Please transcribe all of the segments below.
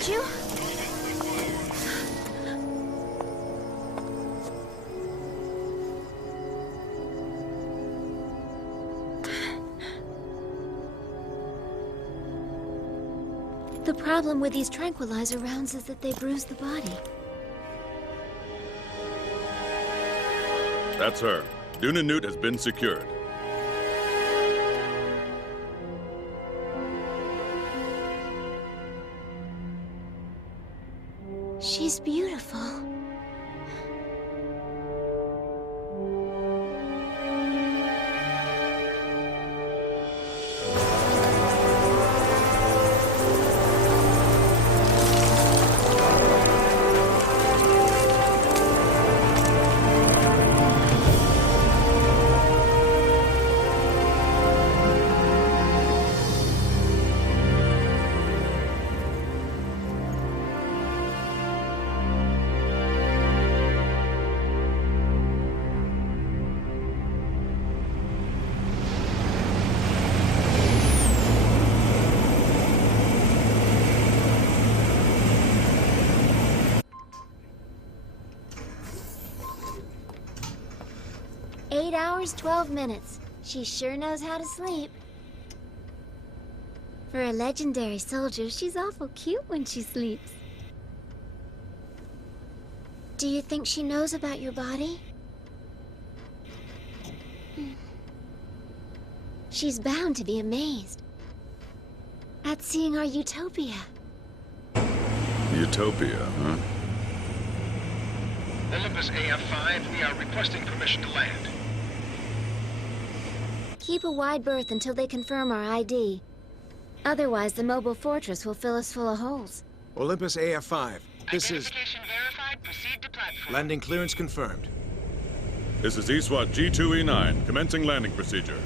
would you? The problem with these tranquilizer rounds is that they bruise the body. That's her. Duna Newt has been secured. She's beautiful. Eight hours, 12 minutes. She sure knows how to sleep. For a legendary soldier, she's awful cute when she sleeps. Do you think she knows about your body? She's bound to be amazed at seeing our utopia. Utopia, huh? Olympus AF-5, we are requesting permission to land. Keep a wide berth until they confirm our ID. Otherwise, the mobile fortress will fill us full of holes. Olympus AF-5, this is... Identification verified, proceed to platform. Landing clearance confirmed. This is ESWAT G2E9, commencing landing procedure.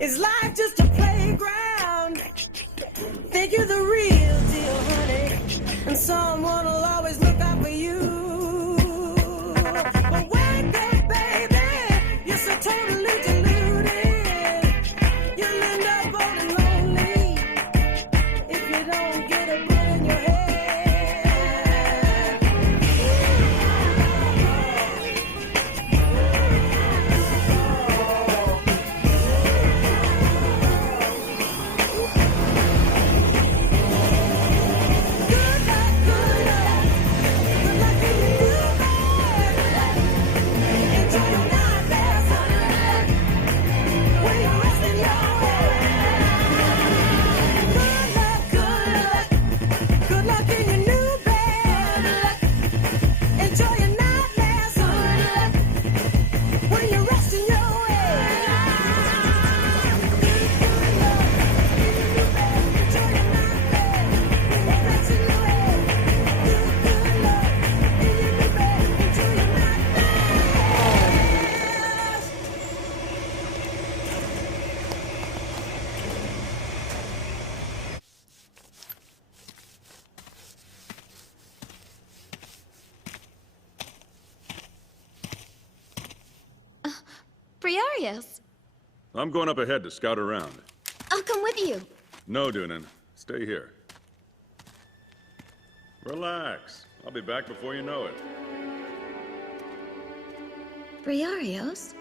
Is life just a playground? Think you're the real deal, honey, and someone will always look out for you. But wake up, baby, you're so totally deluded. You'll end up old and lonely if you don't get a bullet in your head. Briarius, I'm going up ahead to scout around. I'll come with you. No, Dunan. Stay here. Relax. I'll be back before you know it. Briarios?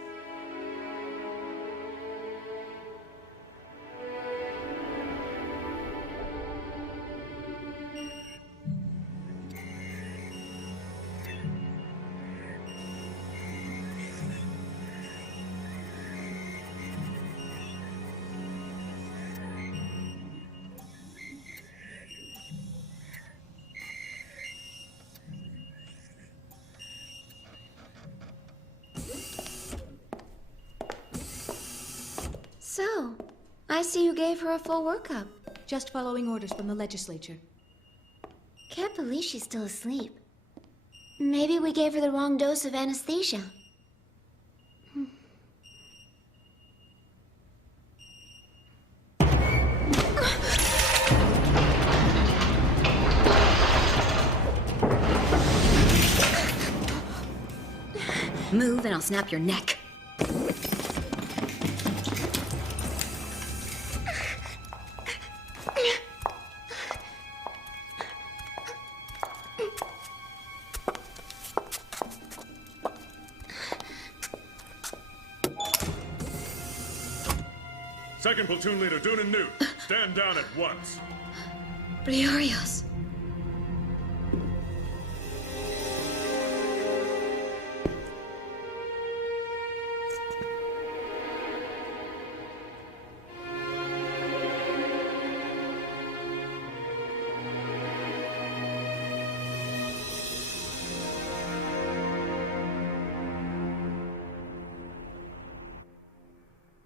So, I see you gave her a full workup. Just following orders from the legislature. Can't believe she's still asleep. Maybe we gave her the wrong dose of anesthesia. Move and I'll snap your neck. Second platoon leader, Dune and Newt. Stand down at once. Briarios.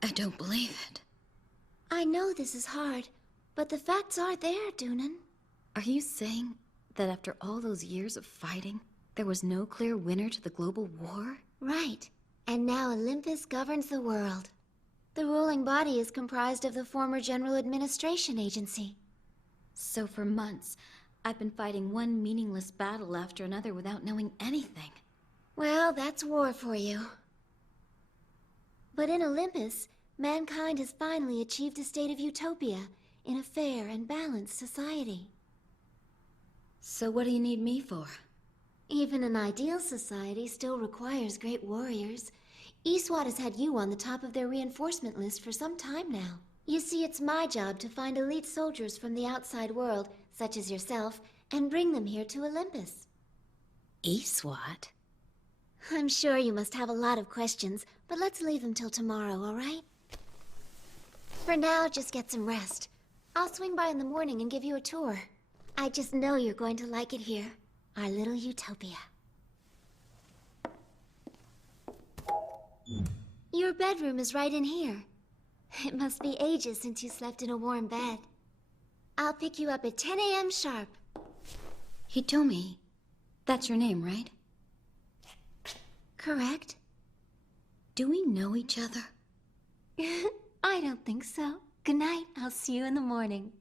I don't believe it. I know this is hard, but the facts are there, Dunan. Are you saying that after all those years of fighting, there was no clear winner to the global war? Right. And now Olympus governs the world. The ruling body is comprised of the former General Administration Agency. So for months, I've been fighting one meaningless battle after another without knowing anything. Well, that's war for you. But in Olympus, mankind has finally achieved a state of utopia in a fair and balanced society. So what do you need me for? Even an ideal society still requires great warriors. Eastwat has had you on the top of their reinforcement list for some time now. You see, it's my job to find elite soldiers from the outside world, such as yourself, and bring them here to Olympus. Eastwat? I'm sure you must have a lot of questions, but let's leave them till tomorrow, all right? For now, just get some rest. I'll swing by in the morning and give you a tour. I just know you're going to like it here. Our little utopia. Your bedroom is right in here. It must be ages since you slept in a warm bed. I'll pick you up at 10 a.m. sharp. Hitomi. That's your name, right? Correct. Do we know each other? I don't think so. Good night. I'll see you in the morning.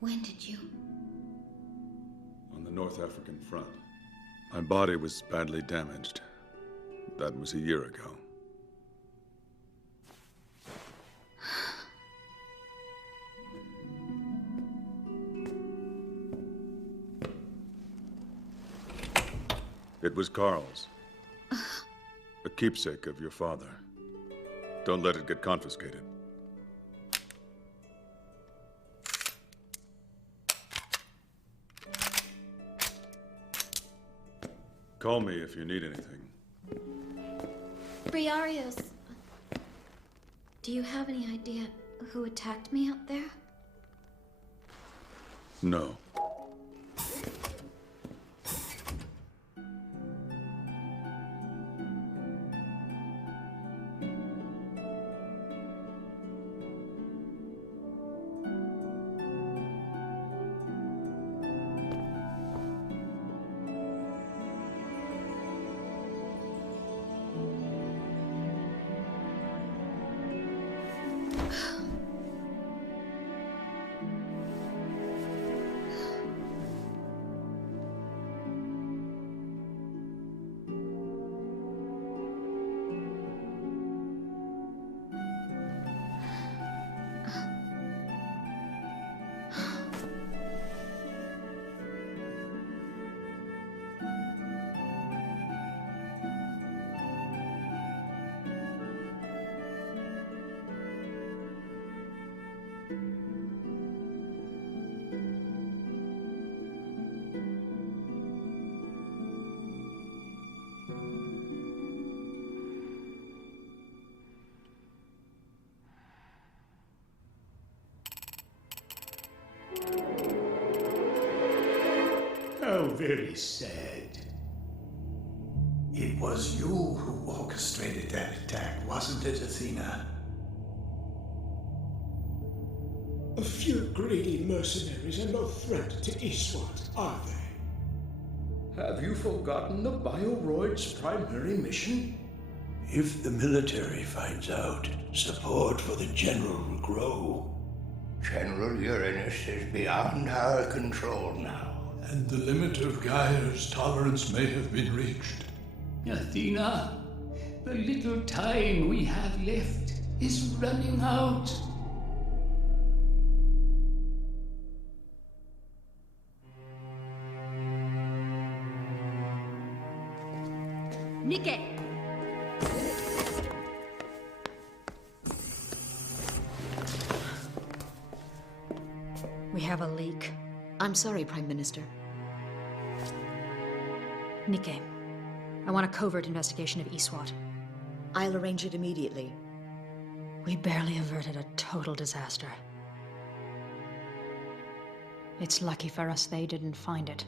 When did you? On the North African front. My body was badly damaged. That was a year ago. It was Carl's. A keepsake of your father. Don't let it get confiscated. Call me if you need anything. Briarios, do you have any idea who attacked me out there? No. How very sad. It was you who orchestrated that attack, wasn't it, Athena? A few greedy mercenaries are no threat to Eastwat, are they? Have you forgotten the Bioroid's primary mission? If the military finds out, support for the General will grow. General Uranus is beyond our control now. And the limit of Gaia's tolerance may have been reached. Athena, the little time we have left is running out. Nike! We have a leak. I'm sorry, Prime Minister. Nike, I want a covert investigation of Iswat. I'll arrange it immediately. We barely averted a total disaster. It's lucky for us they didn't find it.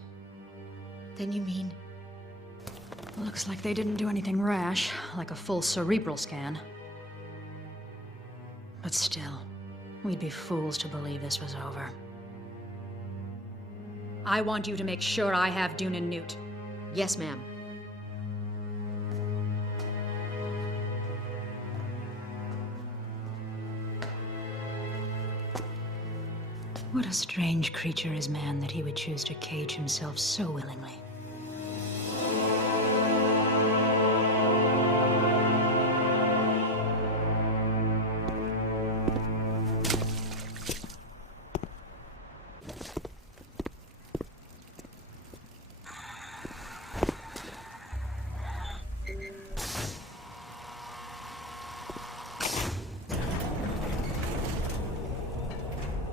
Then you mean? Looks like they didn't do anything rash, like a full cerebral scan. But still, we'd be fools to believe this was over. I want you to make sure I have Dune and Newt. Yes, ma'am. What a strange creature is man that he would choose to cage himself so willingly.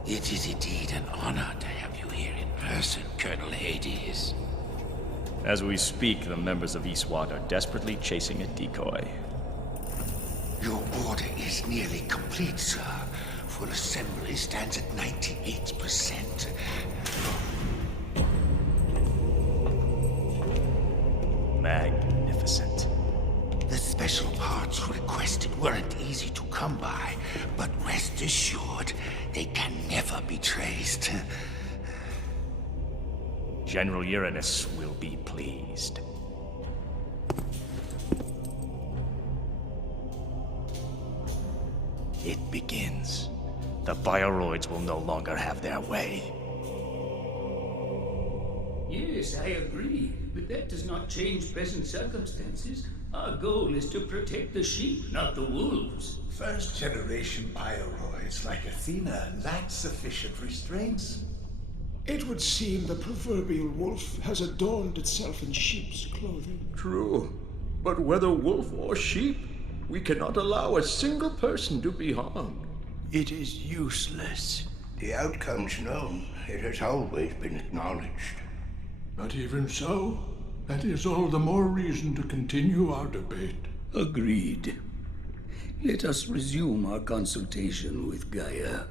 It is indeed an honor to have you here in person, Colonel Hades. As we speak, the members of Iswat are desperately chasing a decoy. Your order is nearly complete, sir. Full assembly stands at 98%. Magnificent. The special parts requested weren't easy to come by, but rest assured, they can never be traced. General Uranus will be pleased. It begins. The bioroids will no longer have their way. Yes, I agree, but that does not change present circumstances. Our goal is to protect the sheep, not the wolves. First-generation bioroids like Athena lack sufficient restraints. It would seem the proverbial wolf has adorned itself in sheep's clothing. True. But whether wolf or sheep, we cannot allow a single person to be harmed. It is useless. The outcome's known. It has always been acknowledged. But even so, that is all the more reason to continue our debate. Agreed. Let us resume our consultation with Gaia.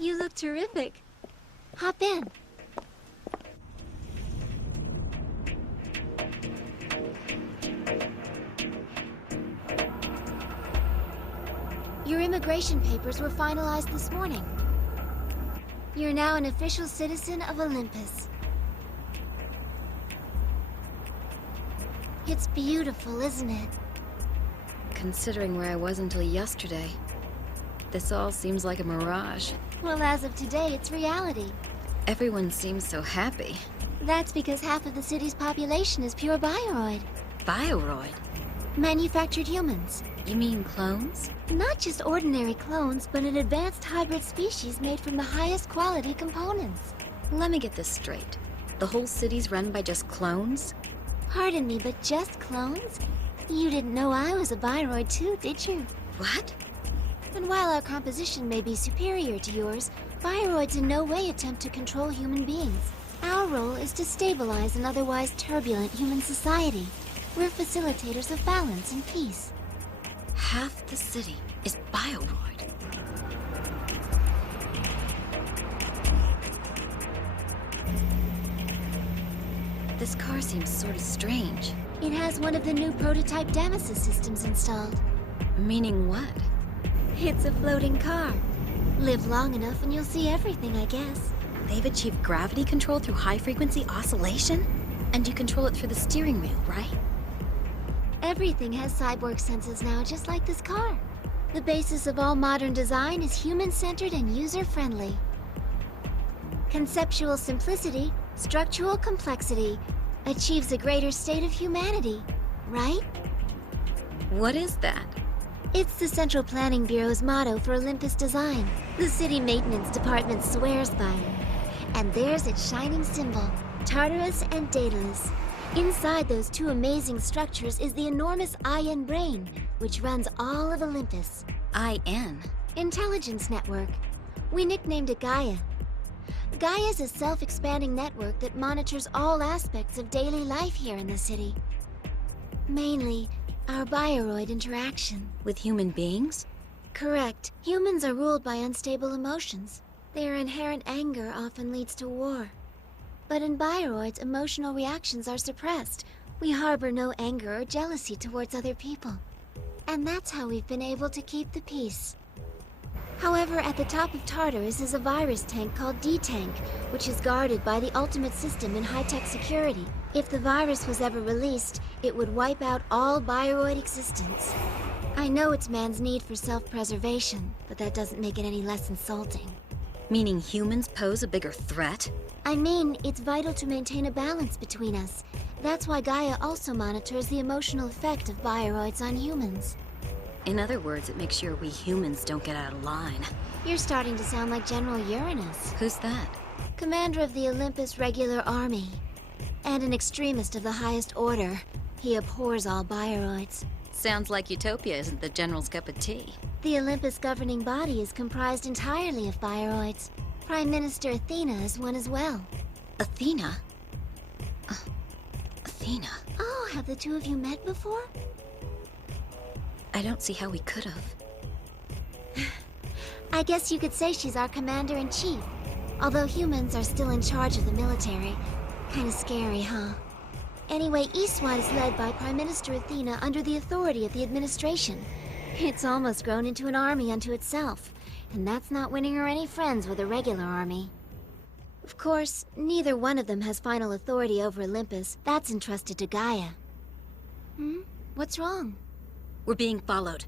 You look terrific. Hop in. Your immigration papers were finalized this morning. You're now an official citizen of Olympus. It's beautiful, isn't it? Considering where I was until yesterday, this all seems like a mirage. Well, as of today, it's reality. Everyone seems so happy. That's because half of the city's population is pure bioroid. Bioroid? Manufactured humans. You mean clones? Not just ordinary clones, but an advanced hybrid species made from the highest quality components. Let me get this straight. The whole city's run by just clones? Pardon me, but just clones? You didn't know I was a bioroid too, did you? What? And while our composition may be superior to yours, bioroids in no way attempt to control human beings. Our role is to stabilize an otherwise turbulent human society. We're facilitators of balance and peace. Half the city is bioroid. This car seems sort of strange. It has one of the new prototype Damascus systems installed. Meaning what? It's a floating car. Live long enough and you'll see everything, I guess. They've achieved gravity control through high-frequency oscillation? And you control it through the steering wheel, right? Everything has cyborg senses now, just like this car. The basis of all modern design is human-centered and user-friendly. Conceptual simplicity, structural complexity, achieves a greater state of humanity, right? What is that? It's the Central Planning Bureau's motto for Olympus design. The city maintenance department swears by it. And there's its shining symbol, Tartarus and Daedalus. Inside those two amazing structures is the enormous IN brain, which runs all of Olympus. IN? Intelligence Network. We nicknamed it Gaia. Gaia is a self-expanding network that monitors all aspects of daily life here in the city. Mainly, our bioroid interaction. With human beings? Correct. Humans are ruled by unstable emotions. Their inherent anger often leads to war. But in bioroids, emotional reactions are suppressed. We harbor no anger or jealousy towards other people. And that's how we've been able to keep the peace. However, at the top of Tartarus is a virus tank called D-Tank, which is guarded by the ultimate system in high-tech security. If the virus was ever released, it would wipe out all bioroid existence. I know it's man's need for self-preservation, but that doesn't make it any less insulting. Meaning humans pose a bigger threat? I mean, it's vital to maintain a balance between us. That's why Gaia also monitors the emotional effect of bioroids on humans. In other words, it makes sure we humans don't get out of line. You're starting to sound like General Uranus. Who's that? Commander of the Olympus Regular Army. And an extremist of the highest order. He abhors all bioroids. Sounds like Utopia isn't the General's cup of tea. The Olympus governing body is comprised entirely of bioroids. Prime Minister Athena is one as well. Athena? Athena? Oh, have the two of you met before? I don't see how we could have. I guess you could say she's our commander-in-chief. Although humans are still in charge of the military. Kinda scary, huh? Anyway, Eastward is led by Prime Minister Athena under the authority of the administration. It's almost grown into an army unto itself. And that's not winning her any friends with a regular army. Of course, neither one of them has final authority over Olympus. That's entrusted to Gaia. What's wrong? We're being followed.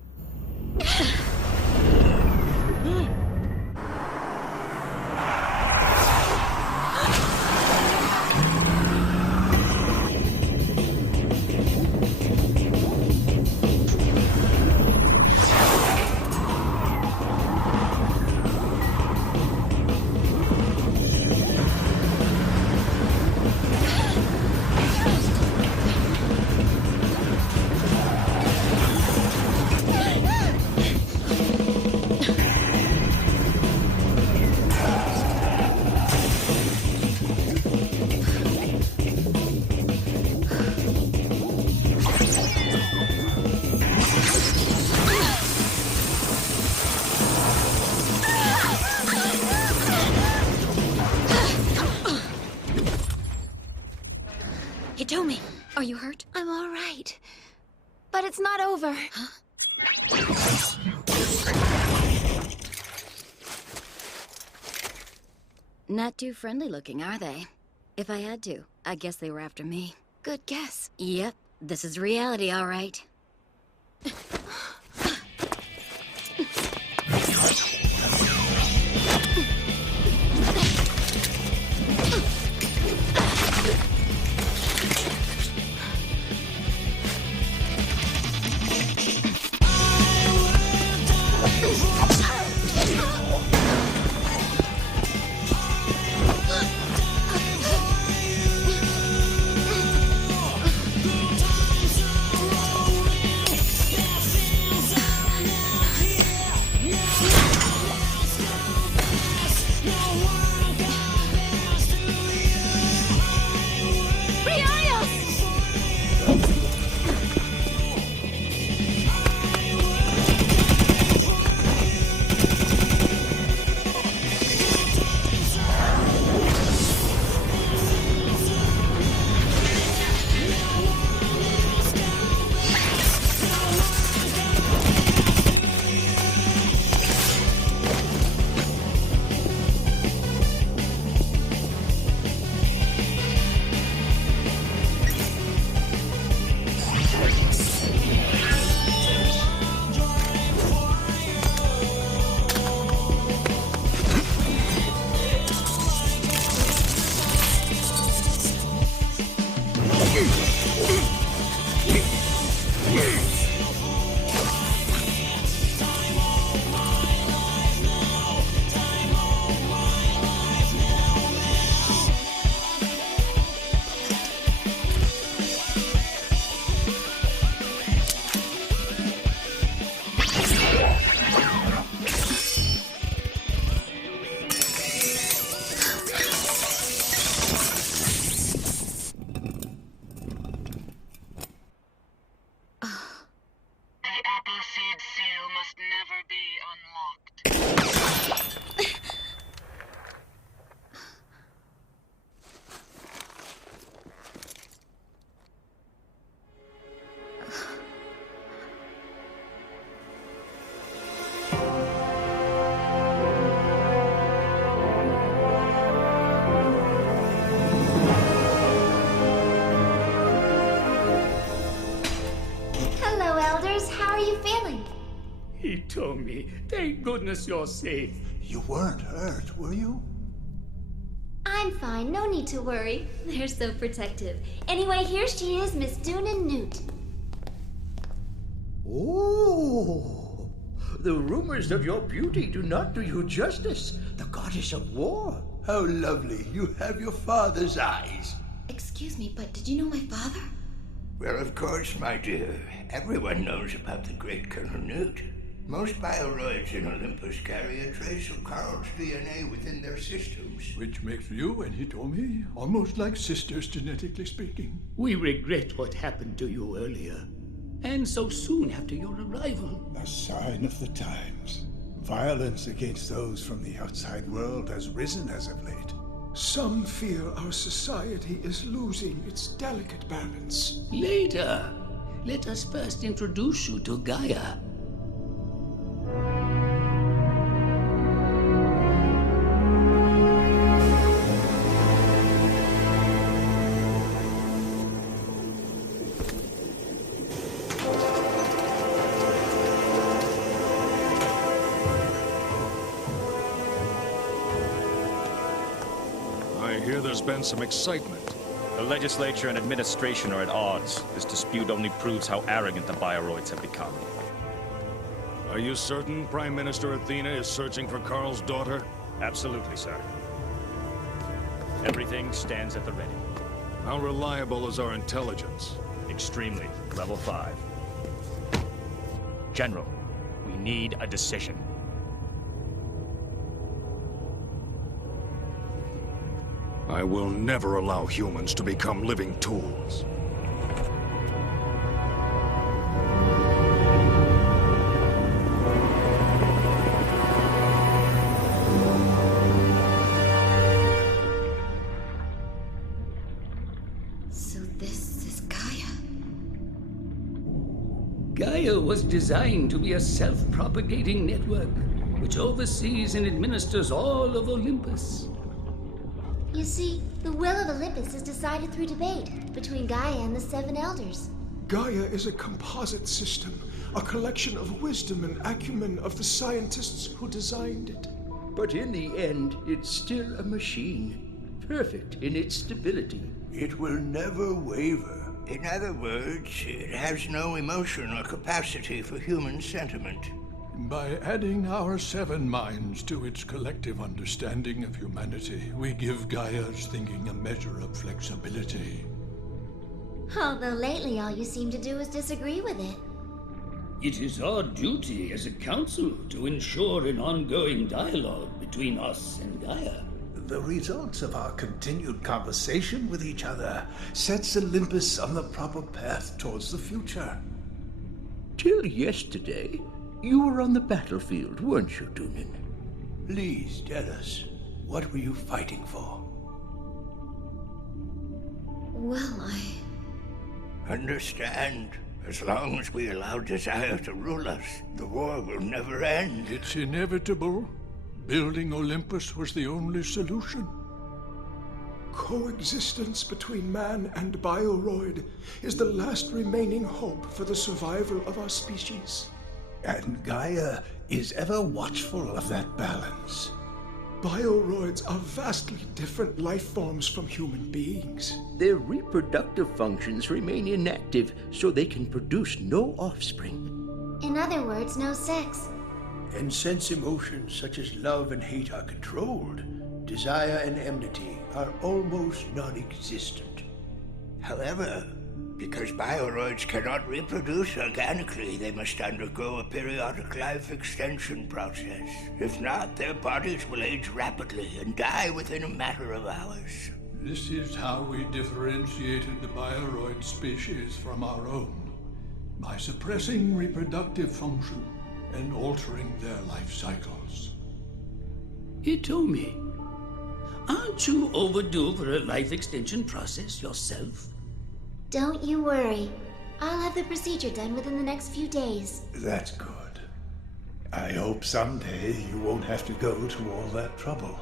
Hitomi, are you hurt? I'm all right. But it's not over. Not too friendly looking, are they? If I had to, I guess they were after me. Good guess. Yep, this is reality, all right. Tommy, thank goodness you're safe. You weren't hurt, were you? I'm fine, no need to worry. They're so protective. Anyway, here she is, Miss Doonan Newt. Oh, the rumors of your beauty do not do you justice. The goddess of war. How lovely. You have your father's eyes. Excuse me, but did you know my father? Well, of course, my dear. Everyone knows about the great Colonel Newt. Most bioroids in Olympus carry a trace of Carl's DNA within their systems. Which makes you and Hitomi almost like sisters, genetically speaking. We regret what happened to you earlier. And so soon after your arrival. A sign of the times. Violence against those from the outside world has risen as of late. Some fear our society is losing its delicate balance. Later. Let us first introduce you to Gaia. There's been some excitement. The legislature and administration are at odds. This dispute only proves how arrogant the bioroids have become. Are you certain Prime Minister Athena is searching for Carl's daughter? Absolutely, sir. Everything stands at the ready. How reliable is our intelligence? Extremely. Level 5. General, we need a decision. I will never allow humans to become living tools. So this is Gaia. Gaia was designed to be a self-propagating network, which oversees and administers all of Olympus. You see, the will of Olympus is decided through debate between Gaia and the Seven Elders. Gaia is a composite system, a collection of wisdom and acumen of the scientists who designed it. But in the end, it's still a machine, perfect in its stability. It will never waver. In other words, it has no emotion or capacity for human sentiment. By adding our 7 minds to its collective understanding of humanity, we give Gaia's thinking a measure of flexibility. Although lately all you seem to do is disagree with it. It is our duty as a council to ensure an ongoing dialogue between us and Gaia. The results of our continued conversation with each other sets Olympus on the proper path towards the future. Till yesterday, you were on the battlefield, weren't you, Dunan? Please tell us, what were you fighting for? Well, Understand, as long as we allow desire to rule us, the war will never end. It's inevitable. Building Olympus was the only solution. Coexistence between man and Bioroid is the last remaining hope for the survival of our species. And Gaia is ever watchful of that balance. Bioroids are vastly different life forms from human beings. Their reproductive functions remain inactive, so they can produce no offspring. in other words, no sex. And since emotions such as love and hate are controlled, desire and enmity are almost non-existent. However, because bioroids cannot reproduce organically, they must undergo a periodic life extension process. If not, their bodies will age rapidly and die within a matter of hours. This is how we differentiated the bioroid species from our own, by suppressing reproductive function and altering their life cycles. Hitomi, aren't you overdue for a life extension process yourself? Don't you worry. I'll have the procedure done within the next few days. That's good. I hope someday you won't have to go to all that trouble.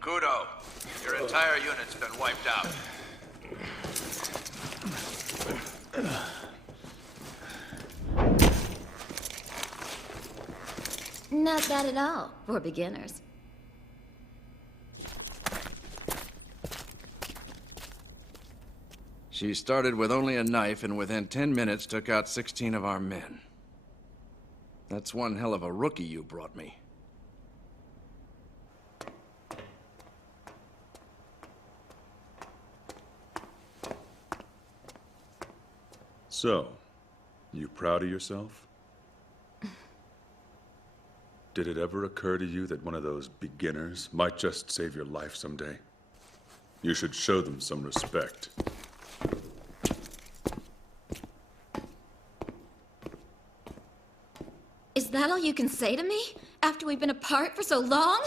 Kudo, your entire unit's been wiped out. Not bad at all, for beginners. She started with only a knife and within 10 minutes took out 16 of our men. That's one hell of a rookie you brought me. So, you proud of yourself? Did it ever occur to you that one of those beginners might just save your life someday? You should show them some respect. Is that all you can say to me? After we've been apart for so long?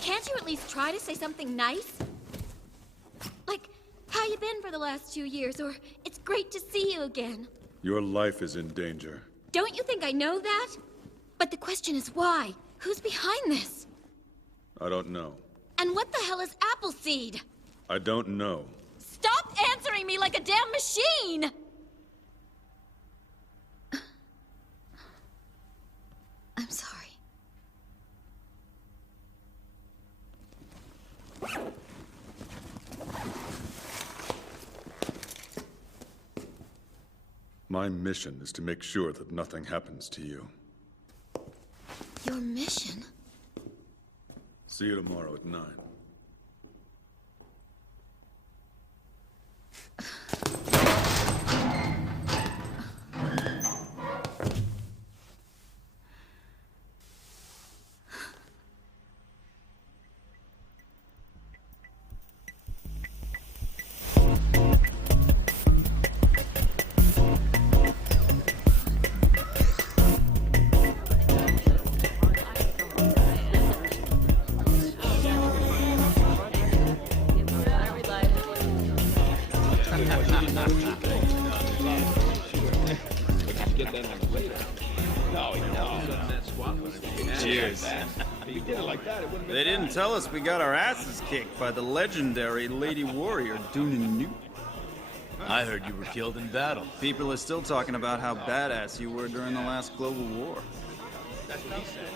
Can't you at least try to say something nice? Like, how you been for the last 2 years, or it's great to see you again. Your life is in danger. Don't you think I know that? But the question is why? Who's behind this? I don't know. And what the hell is Appleseed? I don't know. Stop answering me like a damn machine! I'm sorry. My mission is to make sure that nothing happens to you. Your mission? See you tomorrow at 9. Cheers. They didn't tell us we got our asses kicked by the legendary Lady Warrior Doonan Newt. I heard you were killed in battle. People are still talking about how badass you were during the last global war. That's what he said.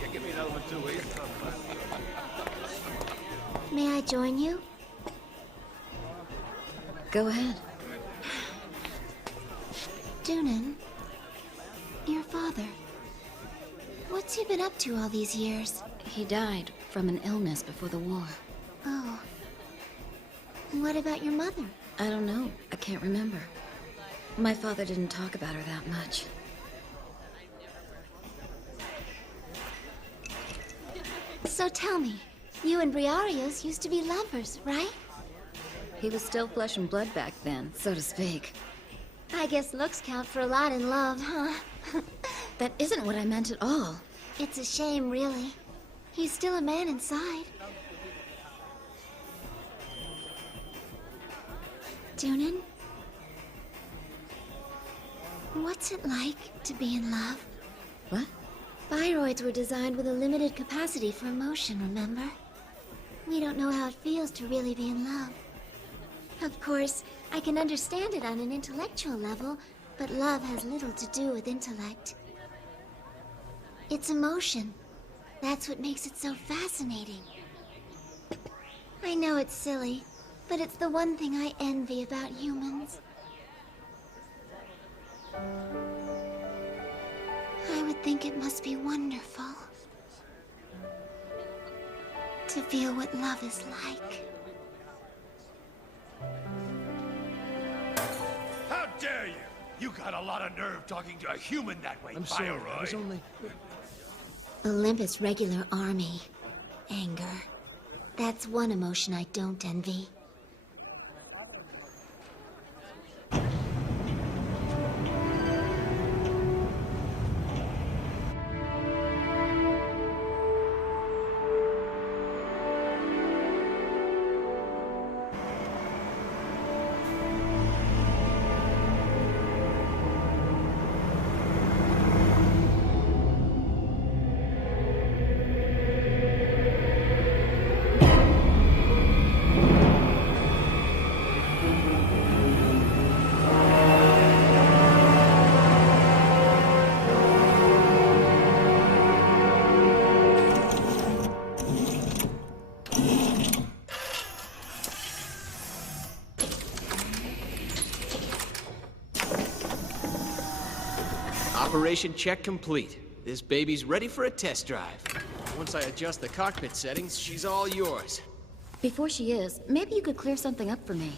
Yeah, give me another one too, will you? May I join you? Go ahead. Doonan, your father. What's he been up to all these years? He died from an illness before the war. Oh. What about your mother? I don't know. I can't remember. My father didn't talk about her that much. So tell me, you and Briarios used to be lovers, right? He was still flesh and blood back then, so to speak. I guess looks count for a lot in love, huh? That isn't what I meant at all. It's a shame, really. He's still a man inside. Doonan? What's it like to be in love? What? Bioroids were designed with a limited capacity for emotion, remember? We don't know how it feels to really be in love. Of course, I can understand it on an intellectual level, but love has little to do with intellect. It's emotion. That's what makes it so fascinating. I know it's silly, but it's the one thing I envy about humans. I would think it must be wonderful to feel what love is like. How dare you! You got a lot of nerve talking to a human that way, I'm sorry, I was Bioroid. only... Olympus' regular army. Anger. That's one emotion I don't envy. Operation check complete. This baby's ready for a test drive. Once I adjust the cockpit settings, she's all yours. Before she is, maybe you could clear something up for me.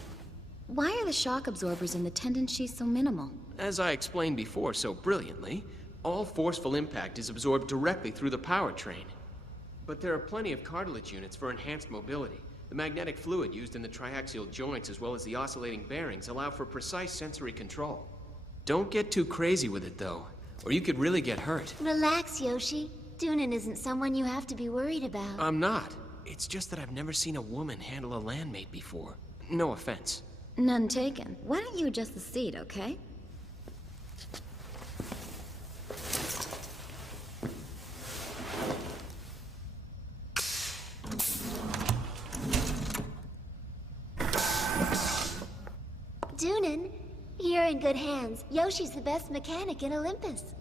Why are the shock absorbers in the tendon sheath so minimal? As I explained before so brilliantly, all forceful impact is absorbed directly through the powertrain. But there are plenty of cartilage units for enhanced mobility. The magnetic fluid used in the triaxial joints as well as the oscillating bearings allow for precise sensory control. Don't get too crazy with it, though, or you could really get hurt. Relax, Yoshi. Doonan isn't someone you have to be worried about. I'm not. It's just that I've never seen a woman handle a landmate before. No offense. None taken. Why don't you adjust the seat, okay? Doonan, you're in good hands. Yoshi's the best mechanic in Olympus.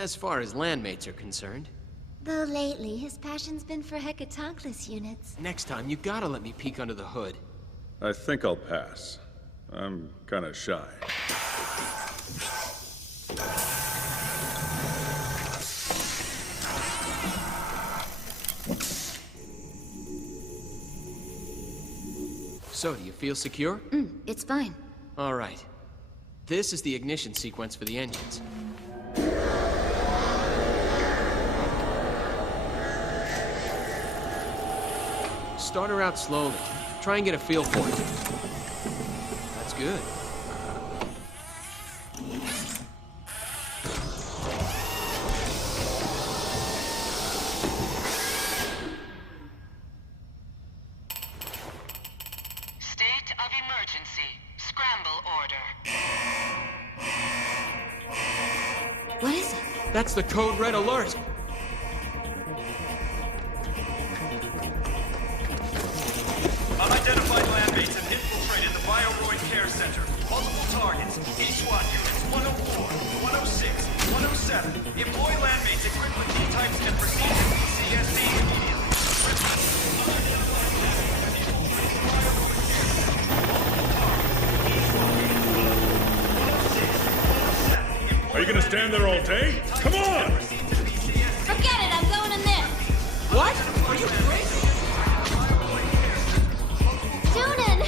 As far as landmates are concerned. Though lately, his passion's been for Hecatonchus units. Next time, you gotta let me peek under the hood. I think I'll pass. I'm kinda shy. So, do you feel secure? It's fine. All right. This is the ignition sequence for the engines. Start her out slowly. Try and get a feel for it. That's good. State of emergency. Scramble order. What is it? That's the code red alert. Unidentified landmates have infiltrated the Bioroid Care Center. Multiple targets. E-SWAT units 104, 106, 107. Employ landmates equipped with D-types and proceed to PCSD immediately. Are you gonna stand there all day? Come on! Forget it, I'm going in this! What? Are you crazy? Doonan!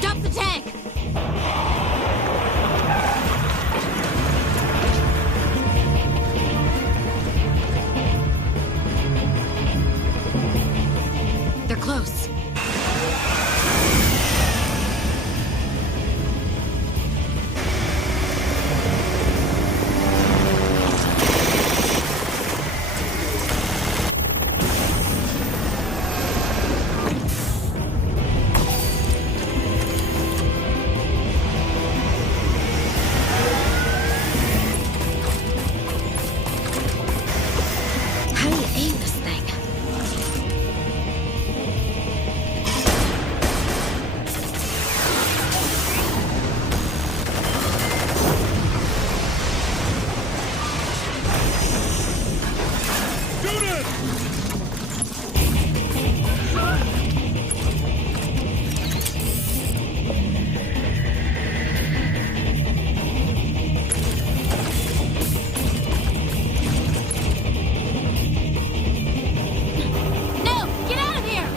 Stop the tank! They're close. How do you aim this thing? No! Get out of here!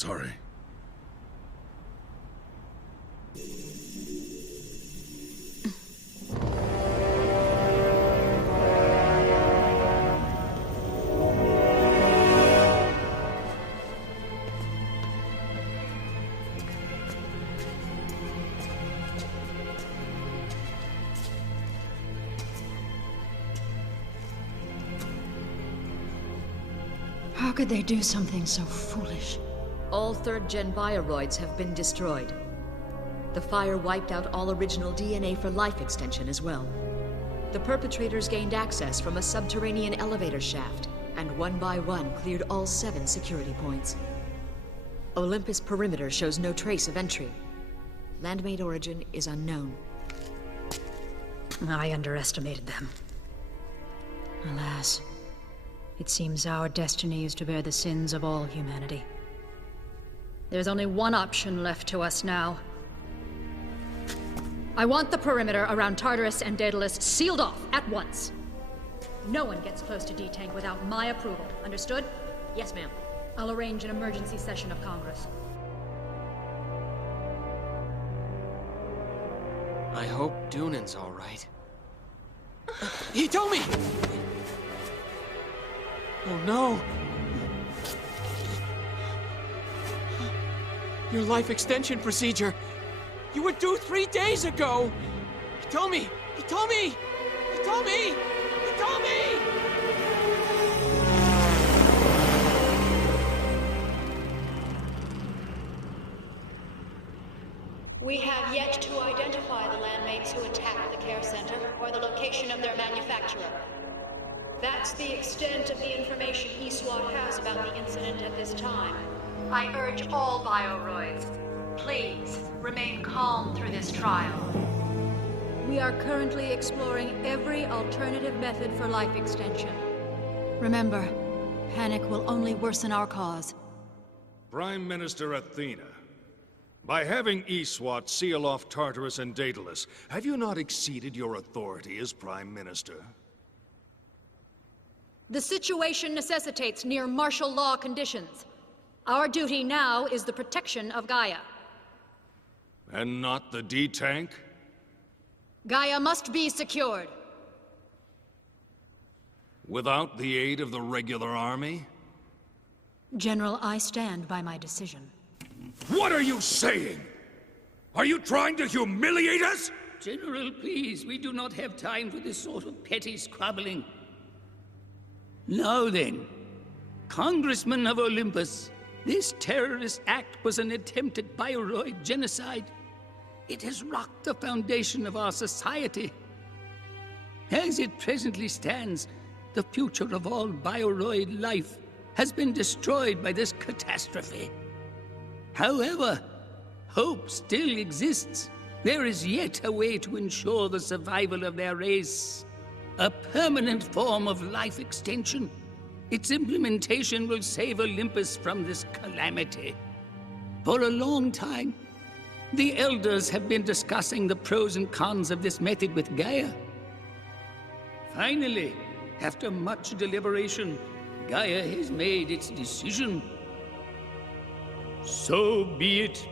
Sorry. How could they do something so foolish? All third-gen bioroids have been destroyed. The fire wiped out all original DNA for life extension as well. The perpetrators gained access from a subterranean elevator shaft, and one by one cleared all 7 security points. Olympus perimeter shows no trace of entry. Landmate origin is unknown. I underestimated them. Alas, it seems our destiny is to bear the sins of all humanity. There's only one option left to us now. I want the perimeter around Tartarus and Daedalus sealed off at once. No one gets close to D-Tank without my approval. Understood? Yes, ma'am. I'll arrange an emergency session of Congress. I hope Dunan's all right. Hitomi! Oh no! Your life extension procedure! You were due 3 days ago! Hitomi! Hitomi! Hitomi! Hitomi! We have yet to identify the landmates who attacked the care center or the location of their manufacturer. That's the extent of the information eSWAT has about the incident at this time. I urge all bioroids, please remain calm through this trial. We are currently exploring every alternative method for life extension. Remember, panic will only worsen our cause. Prime Minister Athena, by having eSWAT seal off Tartarus and Daedalus, have you not exceeded your authority as Prime Minister? The situation necessitates near martial law conditions. Our duty now is the protection of Gaia. And not the D-Tank? Gaia must be secured. Without the aid of the regular army? General, I stand by my decision. What are you saying? Are you trying to humiliate us? General, please, we do not have time for this sort of petty squabbling. Now then, Congressman of Olympus, this terrorist act was an attempt at bioroid genocide. It has rocked the foundation of our society. As it presently stands, the future of all bioroid life has been destroyed by this catastrophe. However, hope still exists. There is yet a way to ensure the survival of their race. A permanent form of life extension. Its implementation will save Olympus from this calamity. For a long time, the elders have been discussing the pros and cons of this method with Gaia. Finally, after much deliberation, Gaia has made its decision. So be it.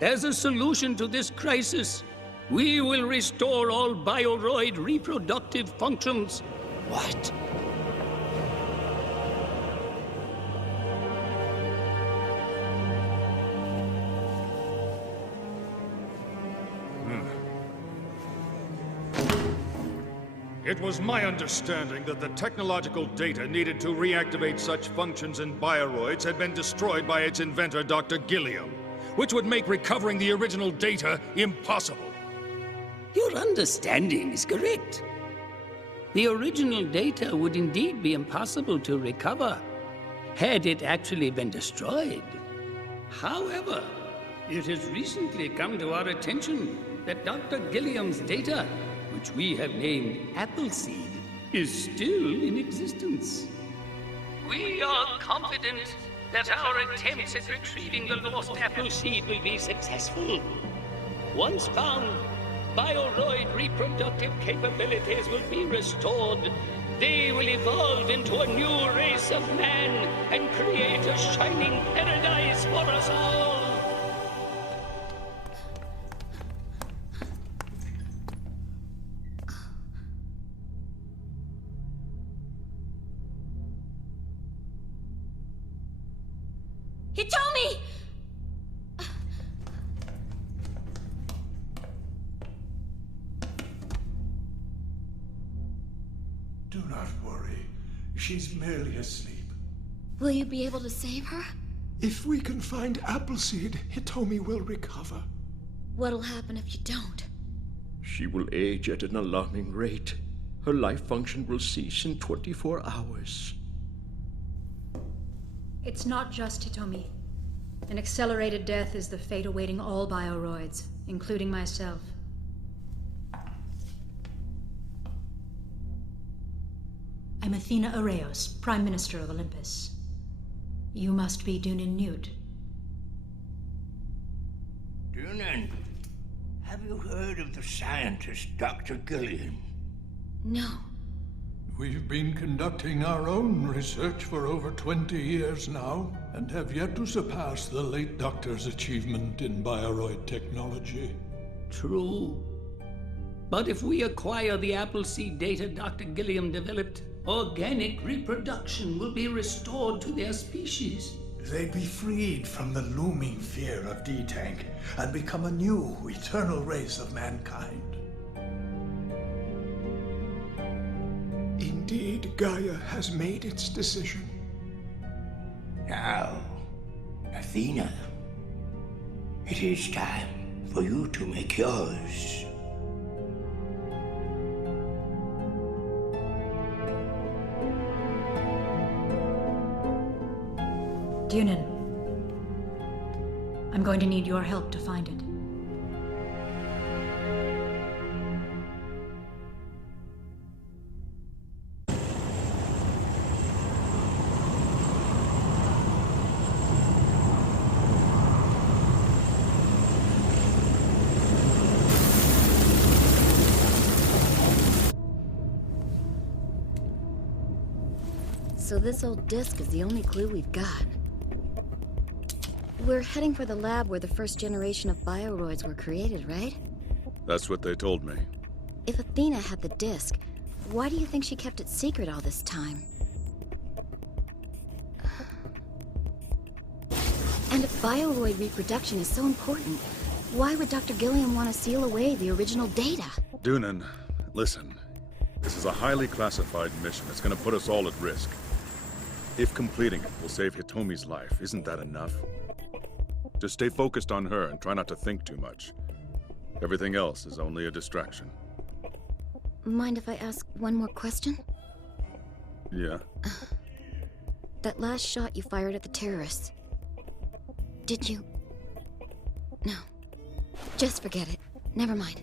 As a solution to this crisis, we will restore all bioroid reproductive functions. What? It was my understanding that the technological data needed to reactivate such functions in bioroids had been destroyed by its inventor, Dr. Gilliam, which would make recovering the original data impossible. Your understanding is correct. The original data would indeed be impossible to recover, had it actually been destroyed. However, it has recently come to our attention that Dr. Gilliam's data, which we have named Appleseed, is still in existence. We are confident that our attempts at retrieving the lost Appleseed will be successful. Once found, bioroid reproductive capabilities will be restored, They will evolve into a new race of man and create a shining paradise for us all. Hitomi! Do not worry. She's merely asleep. Will you be able to save her? If we can find Appleseed, Hitomi will recover. What'll happen if you don't? She will age at an alarming rate. Her life function will cease in 24 hours. It's not just Hitomi. An accelerated death is the fate awaiting all bioroids, including myself. I'm Athena Areos, Prime Minister of Olympus. You must be Dunin Newt. Dunin, have you heard of the scientist Dr. Gilliam? No. We've been conducting our own research for over 20 years now, and have yet to surpass the late Doctor's achievement in bioroid technology. True. But if we acquire the Appleseed data Dr. Gilliam developed, organic reproduction will be restored to their species. They'd be freed from the looming fear of D-Tank and become a new, eternal race of mankind. Indeed, Gaia has made its decision. Now, Athena, it is time for you to make yours. Dunin, I'm going to need your help to find it. So this old disk is the only clue we've got. We're heading for the lab where the first generation of bioroids were created, right? That's what they told me. If Athena had the disk, why do you think she kept it secret all this time? And if bioroid reproduction is so important, why would Dr. Gilliam want to seal away the original data? Dunin, listen. This is a highly classified mission. It's gonna put us all at risk. If completing it will save Hitomi's life, isn't that enough? Just stay focused on her and try not to think too much. Everything else is only a distraction. Mind if I ask one more question? Yeah? That last shot you fired at the terrorists. Did you... No. Just forget it. Never mind.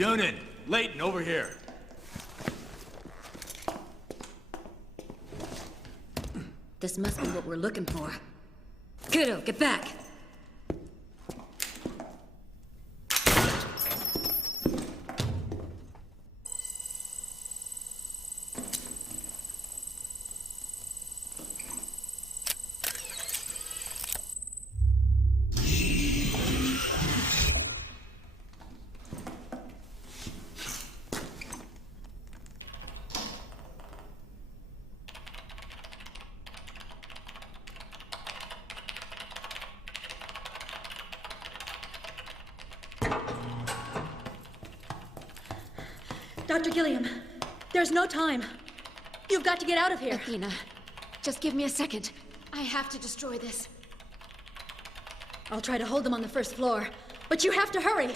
Doonan, Layton, over here. This must be what we're looking for. Kudo, get back! Dr. Gilliam, there's no time. You've got to get out of here. Athena, just give me a second. I have to destroy this. I'll try to hold them on the first floor, but you have to hurry.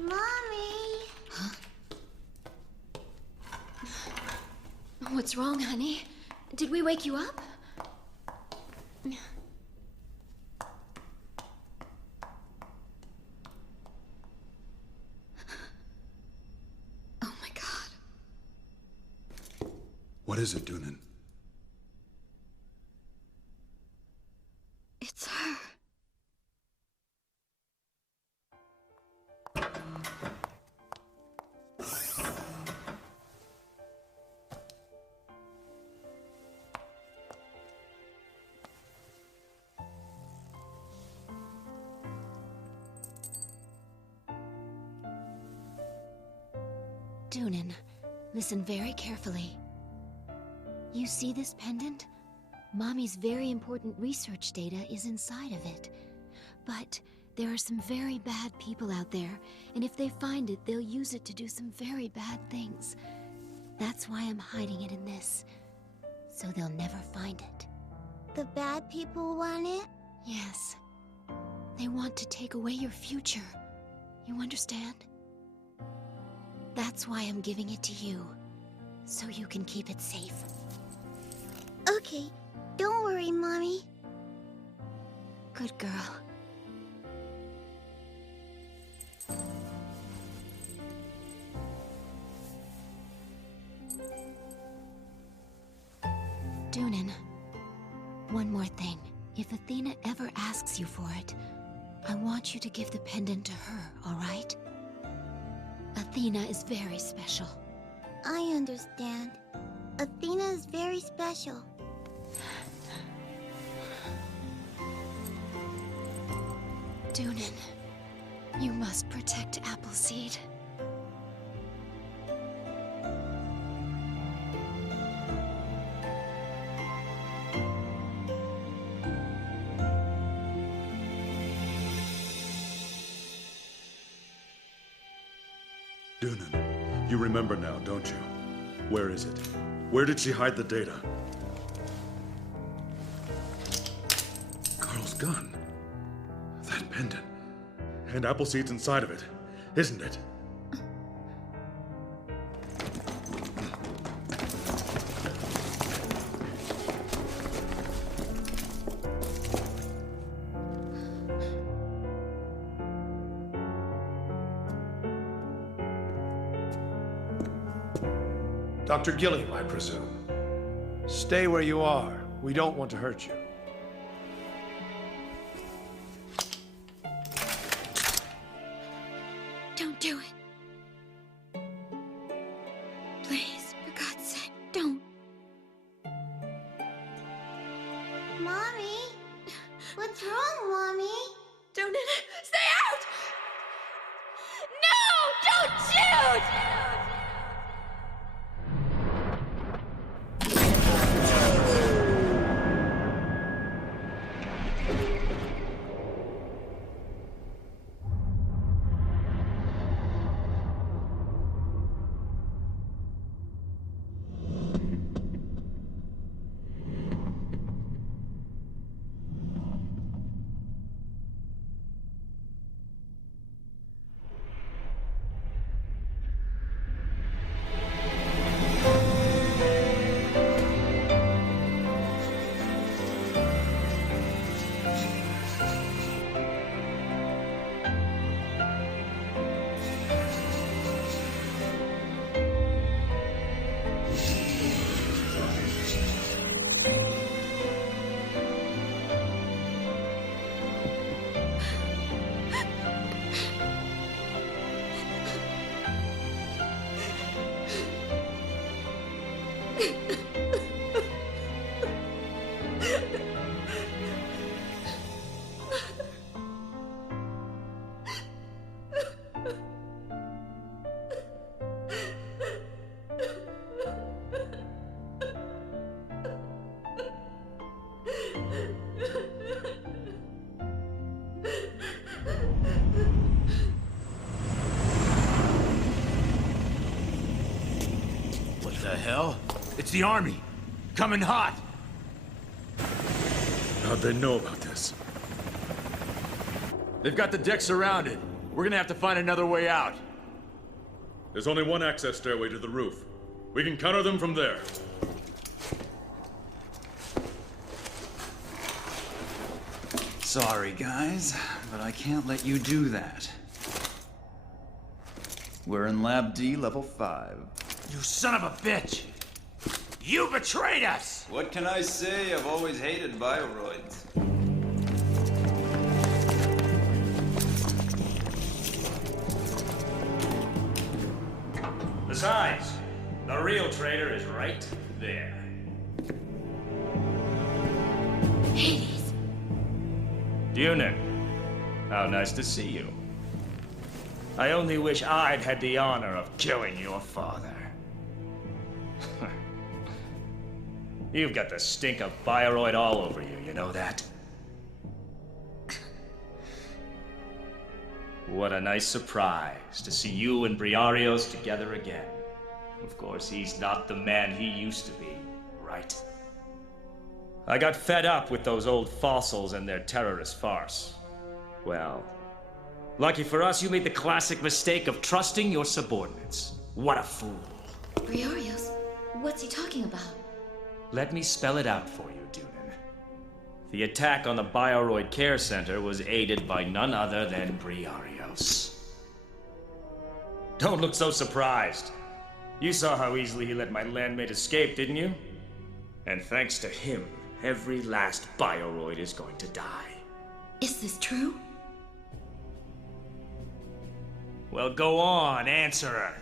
Mommy! What's wrong, honey? Did we wake you up? What is it, Doonan? It's her. Doonan, listen very carefully. You see this pendant? Mommy's very important research data is inside of it. But there are some very bad people out there, and if they find it, they'll use it to do some very bad things. That's why I'm hiding it in this, so they'll never find it. The bad people want it? Yes. They want to take away your future. You understand? That's why I'm giving it to you, so you can keep it safe. Okay, don't worry, Mommy. Good girl. Doonan, one more thing. If Athena ever asks you for it, I want you to give the pendant to her, all right? Athena is very special. I understand. Athena is very special. Doonan, you must protect Appleseed. Doonan, you remember now, don't you? Where is it? Where did she hide the data? Carl's gun. That pendant. And Appleseed's inside of it, isn't it? Dr. Gilliam, I presume. Stay where you are. We don't want to hurt you. Don't do it. Please, for God's sake, don't. Mommy? What's wrong, Mommy? Doonan, stay out! No! Don't shoot! the army. Coming hot. How'd they know about this? They've got the deck surrounded. We're gonna have to find another way out. There's only one access stairway to the roof. We can counter them from there. Sorry, guys, but I can't let you do that. We're in Lab D, Level 5. You son of a bitch! You betrayed us! What can I say? I've always hated bioroids. Besides, the real traitor is right there. Hades! Dunan, how nice to see you. I only wish I'd had the honor of killing your father. You've got the stink of bioroid all over you, you know that? What a nice surprise to see you and Briarios together again. Of course, he's not the man he used to be, right? I got fed up with those old fossils and their terrorist farce. Well, lucky for us, you made the classic mistake of trusting your subordinates. What a fool. Briarios? What's he talking about? Let me spell it out for you, Dunan. The attack on the Bioroid Care Center was aided by none other than Briarios. Don't look so surprised. You saw how easily he let my landmate escape, didn't you? And thanks to him, every last Bioroid is going to die. Is this true? Well, go on, answer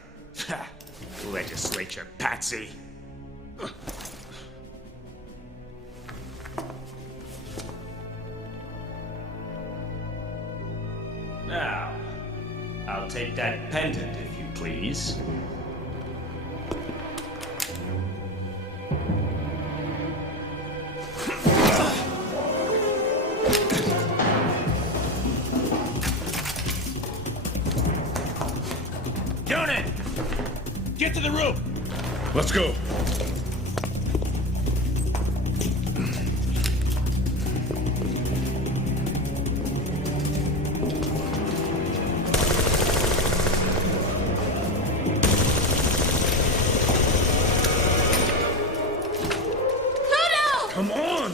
her. Legislature patsy. Now, I'll take that pendant, if you please. Dunan! Get to the roof! Let's go. Come on!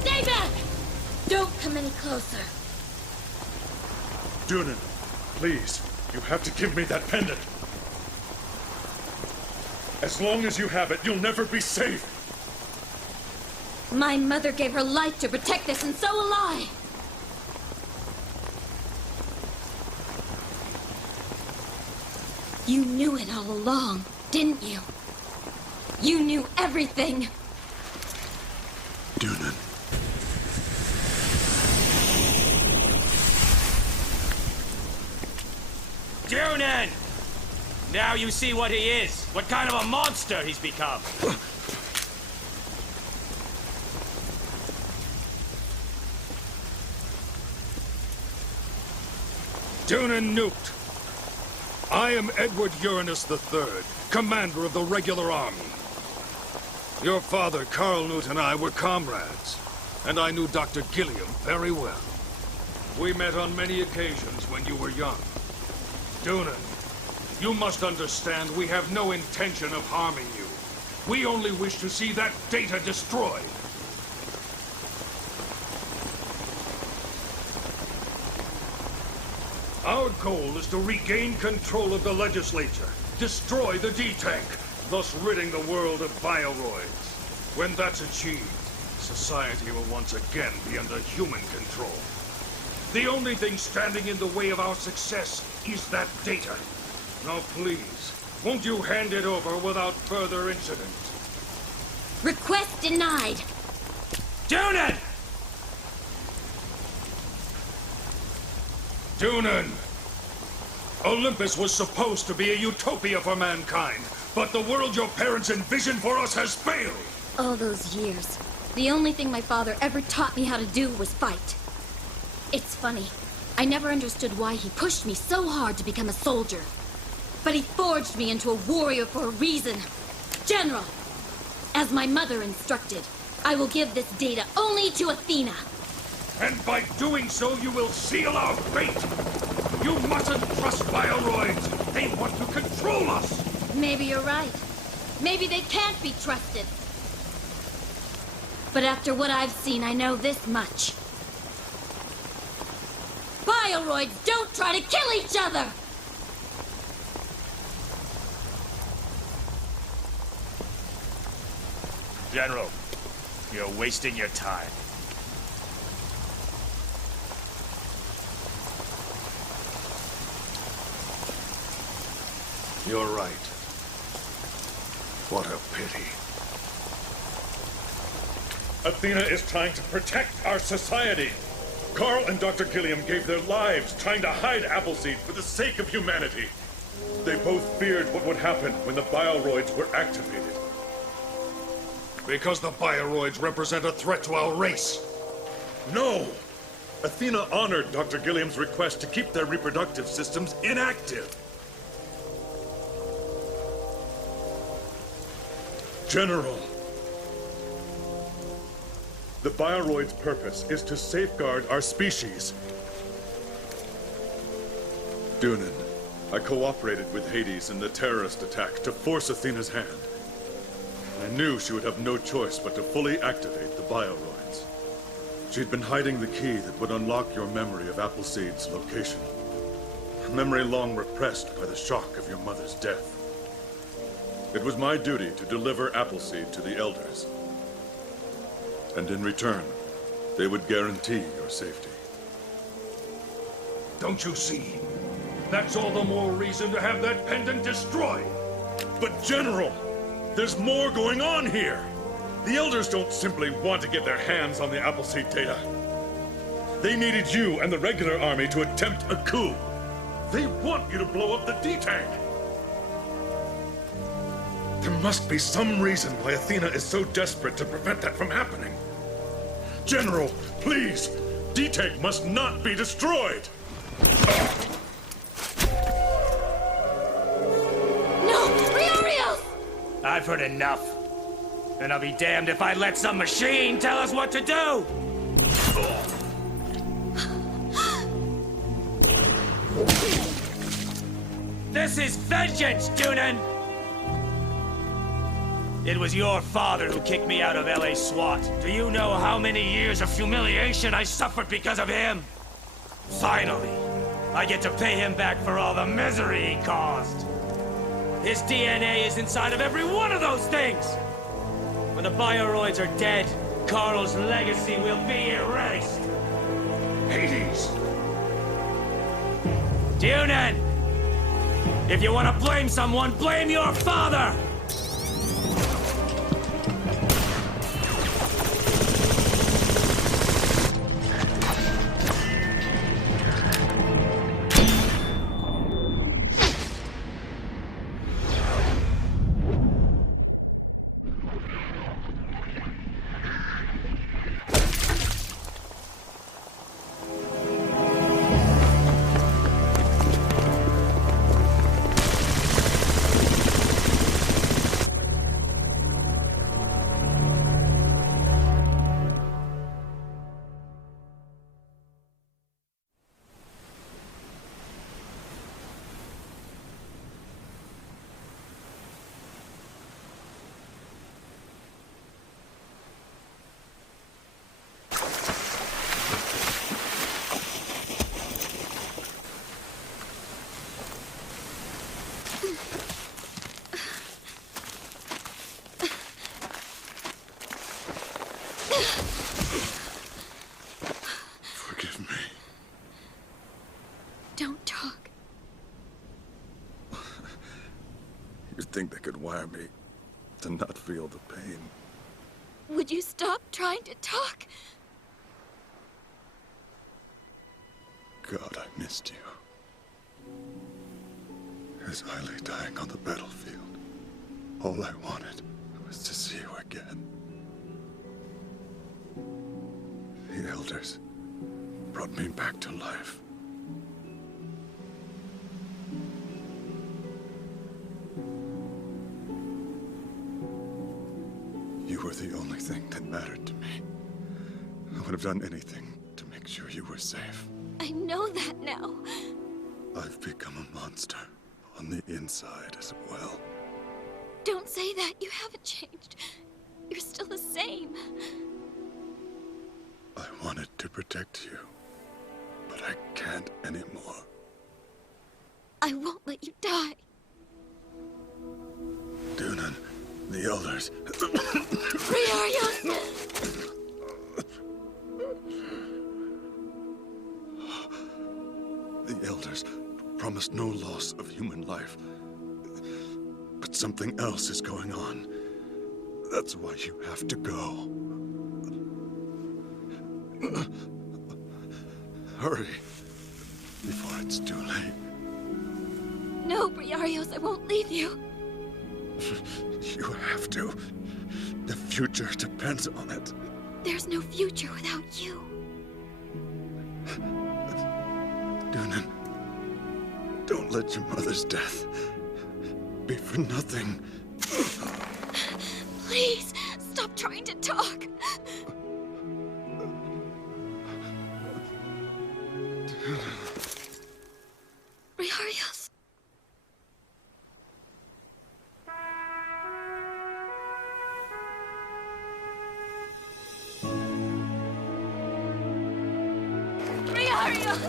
Stay back! Don't come any closer. Dunan, please, you have to give me that pendant. As long as you have it, you'll never be safe. My mother gave her life to protect this, and so will I. You knew it all along, didn't you? You knew everything. Dunan. Dunan! Now you see what he is. What kind of a monster he's become. Dunan Newt. I am Edward Uranus III, commander of the regular army. Your father, Carl Newt, and I were comrades, and I knew Dr. Gilliam very well. We met on many occasions when you were young. Dunan, you must understand we have no intention of harming you. We only wish to see that data destroyed. Our goal is to regain control of the legislature, destroy the D-Tank, thus ridding the world of bioroids. When that's achieved, society will once again be under human control. The only thing standing in the way of our success is that data. Now please, won't you hand it over without further incident? Request denied. Dunan! Dunan! Olympus was supposed to be a utopia for mankind, but the world your parents envisioned for us has failed! All those years, the only thing my father ever taught me how to do was fight. It's funny. I never understood why he pushed me so hard to become a soldier. But he forged me into a warrior for a reason. General! As my mother instructed, I will give this data only to Athena. And by doing so, you will seal our fate! You mustn't trust bioroids! They want to control us! Maybe you're right. Maybe they can't be trusted. But after what I've seen, I know this much. Bioroids don't try to kill each other! General, you're wasting your time. You're right. What a pity. Athena is trying to protect our society. Carl and Dr. Gilliam gave their lives trying to hide Appleseed for the sake of humanity. They both feared what would happen when the bioroids were activated. Because the bioroids represent a threat to our race. No! Athena honored Dr. Gilliam's request to keep their reproductive systems inactive. General, the bioroid's purpose is to safeguard our species. Dunan, I cooperated with Hades in the terrorist attack to force Athena's hand. I knew she would have no choice but to fully activate the bioroids. She'd been hiding the key that would unlock your memory of Appleseed's location. A memory long repressed by the shock of your mother's death. It was my duty to deliver Appleseed to the Elders. And in return, they would guarantee your safety. Don't you see? That's all the more reason to have that pendant destroyed! But General, there's more going on here! The Elders don't simply want to get their hands on the Appleseed data. They needed you and the regular army to attempt a coup. They want you to blow up the D-Tank. There must be some reason why Athena is so desperate to prevent that from happening. General, please! D-Tank must not be destroyed! No! Riorios! I've heard enough. And I'll be damned if I let some machine tell us what to do! This is vengeance, Dunan! It was your father who kicked me out of LA SWAT. Do you know how many years of humiliation I suffered because of him? Finally, I get to pay him back for all the misery he caused. His DNA is inside of every one of those things! When the bioroids are dead, Carl's legacy will be erased. Hades! Dunan! If you want to blame someone, blame your father! Forgive me. Don't talk. You'd think they could wire me to not feel the pain. Would you stop trying to talk? God, I missed you. As I lay dying on the battlefield, all I wanted was to see you again. The elders brought me back to life. You were the only thing that mattered to me. I would have done anything to make sure you were safe. I know that now. I've become a monster on the inside as well. Don't say that. You haven't changed. You're still the same. I wanted to protect you, but I can't anymore. I won't let you die. Dunan, the elders. Briareos! The elders promised no loss of human life. But something else is going on. That's why you have to go. Hurry, before it's too late. No, Briareos, I won't leave you. You have to. The future depends on it. There's no future without you. Dunan, don't let your mother's death be for nothing. Please, stop trying to talk. Briareos. Briareos.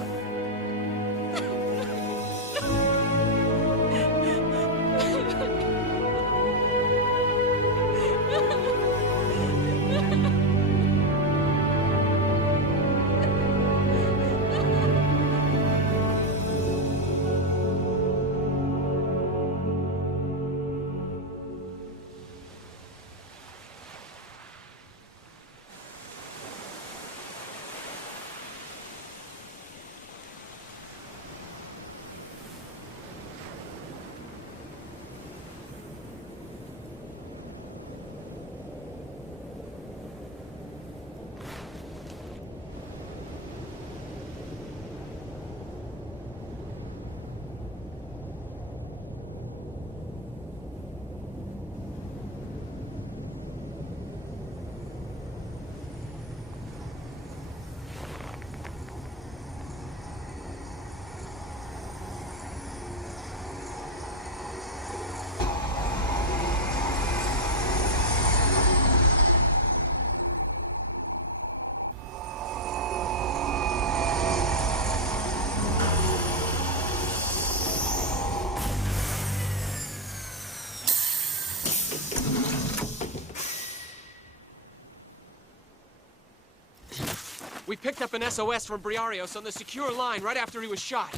We picked up an SOS from Briareos on the secure line right after he was shot.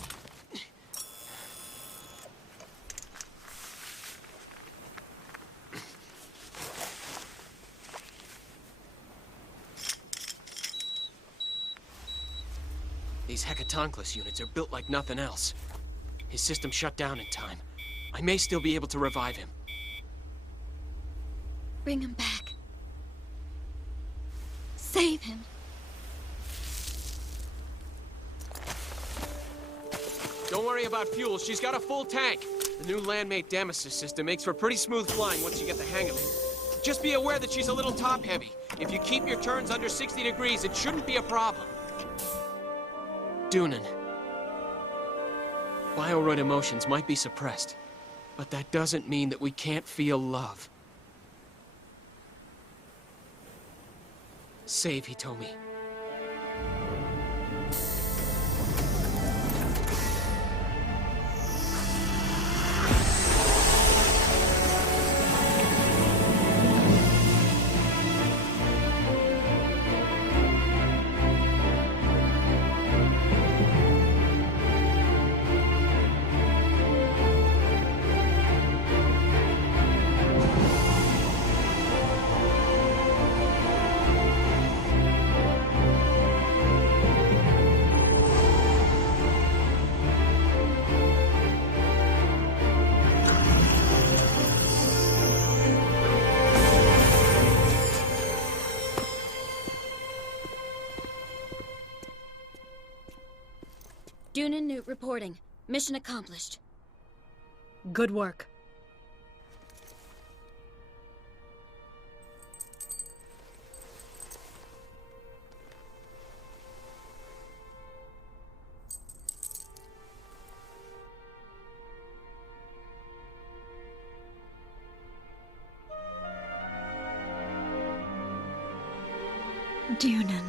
These Hecatonclus units are built like nothing else. His system shut down in time. I may still be able to revive him. Bring him back. Save him. Don't worry about fuel. She's got a full tank. The new landmate Damascus system makes for pretty smooth flying once you get the hang of it. Just be aware that she's a little top-heavy. If you keep your turns under 60 degrees, it shouldn't be a problem. Dunan. Bioroid emotions might be suppressed, but that doesn't mean that we can't feel love. Save, Hitomi. Dunan Newt reporting. Mission accomplished. Good work. Dunan.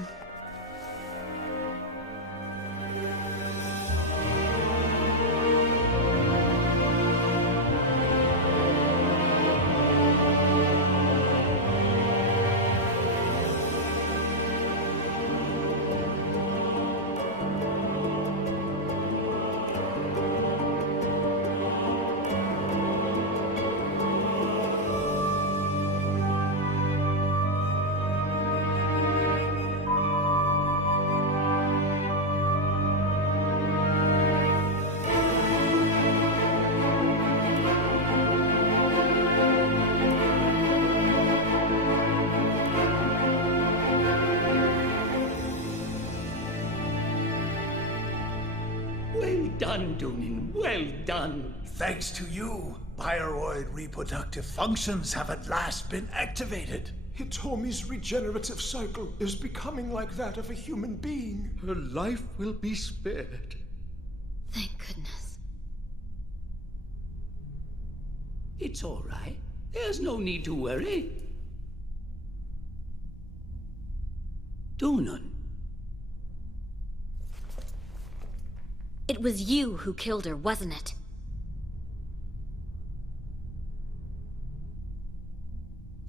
Well done, Dunan. Well done. Thanks to you, bioroid reproductive functions have at last been activated. Hitomi's regenerative cycle is becoming like that of a human being. Her life will be spared. Thank goodness. It's all right. There's no need to worry. Dunan. It was you who killed her, wasn't it?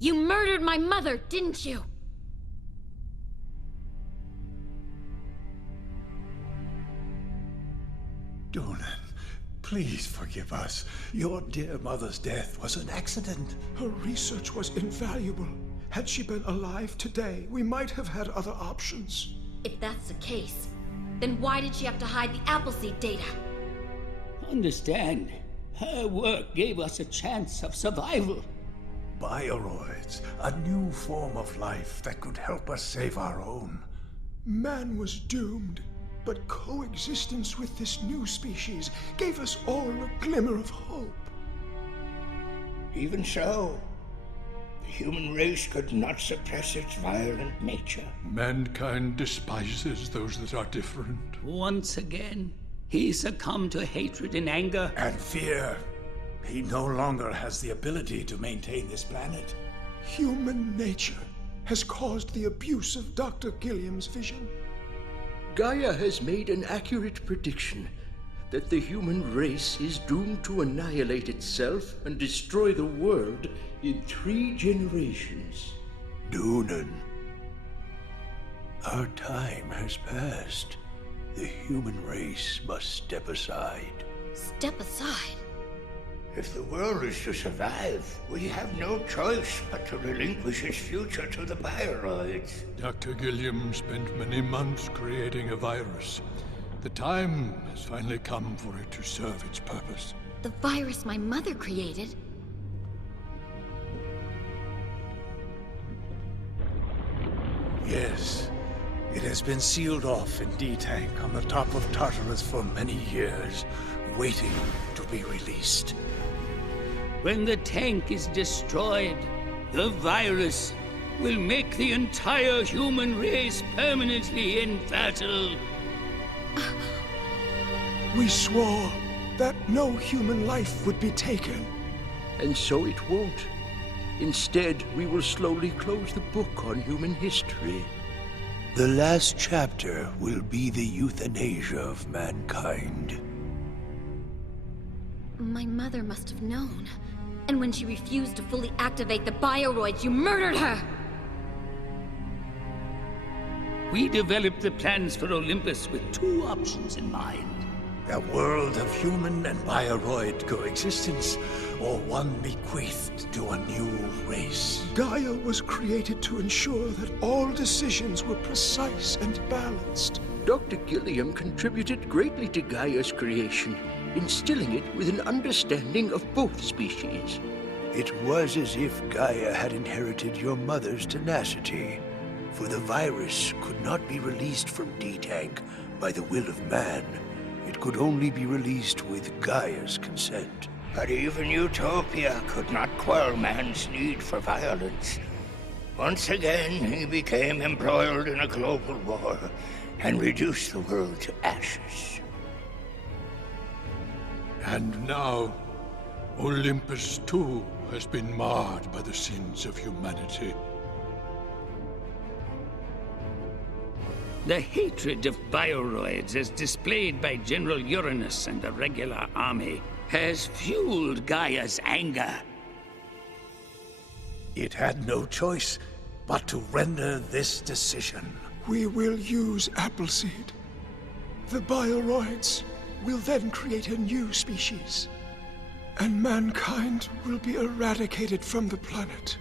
You murdered my mother, didn't you? Dunan, please forgive us. Your dear mother's death was an accident. Her research was invaluable. Had she been alive today, we might have had other options. If that's the case, then why did she have to hide the Appleseed data? Understand, her work gave us a chance of survival. Bioroids, a new form of life that could help us save our own. Man was doomed, but coexistence with this new species gave us all a glimmer of hope. Even so, the human race could not suppress its violent nature. Mankind despises those that are different. Once again, he succumbed to hatred and anger. And fear. He no longer has the ability to maintain this planet. Human nature has caused the abuse of Dr. Gilliam's vision. Gaia has made an accurate prediction that the human race is doomed to annihilate itself and destroy the world in 3 generations. Dunan, our time has passed. The human race must step aside. Step aside? If the world is to survive, we have no choice but to relinquish its future to the bioroids. Dr. Gilliam spent many months creating a virus. The time has finally come for it to serve its purpose. The virus my mother created? Yes. It has been sealed off in D-Tank on the top of Tartarus for many years, waiting to be released. When the tank is destroyed, the virus will make the entire human race permanently infertile. We swore that no human life would be taken. And so it won't. Instead, we will slowly close the book on human history. The last chapter will be the euthanasia of mankind. My mother must have known. And when she refused to fully activate the bioroids, you murdered her! We developed the plans for Olympus with 2 options in mind. A world of human and bioroid coexistence, or one bequeathed to a new race. Gaia was created to ensure that all decisions were precise and balanced. Dr. Gilliam contributed greatly to Gaia's creation, instilling it with an understanding of both species. It was as if Gaia had inherited your mother's tenacity, for the virus could not be released from D-Tank by the will of man. it could only be released with Gaia's consent. But even Utopia could not quell man's need for violence. Once again, he became embroiled in a global war and reduced the world to ashes. And now, Olympus too has been marred by the sins of humanity. The hatred of bioroids as displayed by General Uranus and the regular army has fueled Gaia's anger. It had no choice but to render this decision. We will use Appleseed. The bioroids will then create a new species. And mankind will be eradicated from the planet.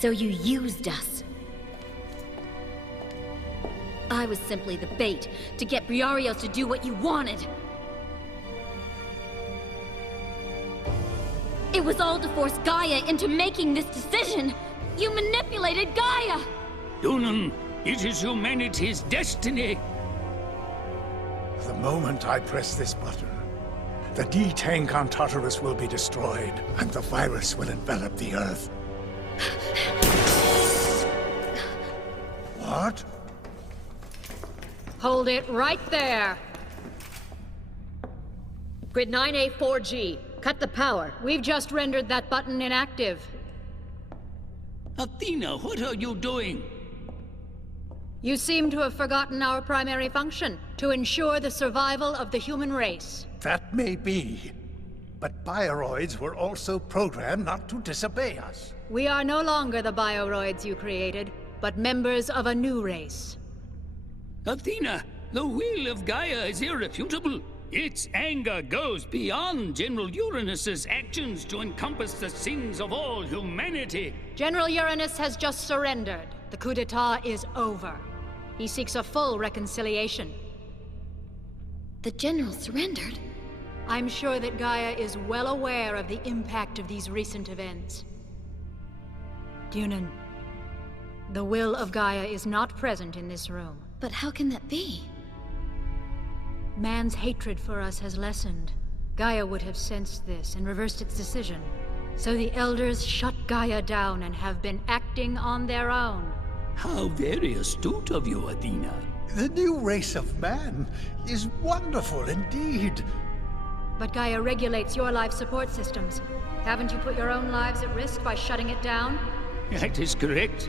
So you used us. I was simply the bait to get Briarios to do what you wanted. It was all to force Gaia into making this decision. You manipulated Gaia! Dunan, it is humanity's destiny. The moment I press this button, the D-Tank on Tartarus will be destroyed, and the virus will envelop the Earth. What? Hold it right there. Grid 9A4G, cut the power. We've just rendered that button inactive. Athena, what are you doing? You seem to have forgotten our primary function, to ensure the survival of the human race. That may be, but bioroids were also programmed not to disobey us. We are no longer the bioroids you created, but members of a new race. Athena, the will of Gaia is irrefutable. Its anger goes beyond General Uranus's actions to encompass the sins of all humanity. General Uranus has just surrendered. The coup d'etat is over. He seeks a full reconciliation. The General surrendered? I'm sure that Gaia is well aware of the impact of these recent events. Dunan, the will of Gaia is not present in this room. But how can that be? Man's hatred for us has lessened. Gaia would have sensed this and reversed its decision. So the Elders shut Gaia down and have been acting on their own. How very astute of you, Athena. The new race of man is wonderful indeed. But Gaia regulates your life support systems. Haven't you put your own lives at risk by shutting it down? That is correct.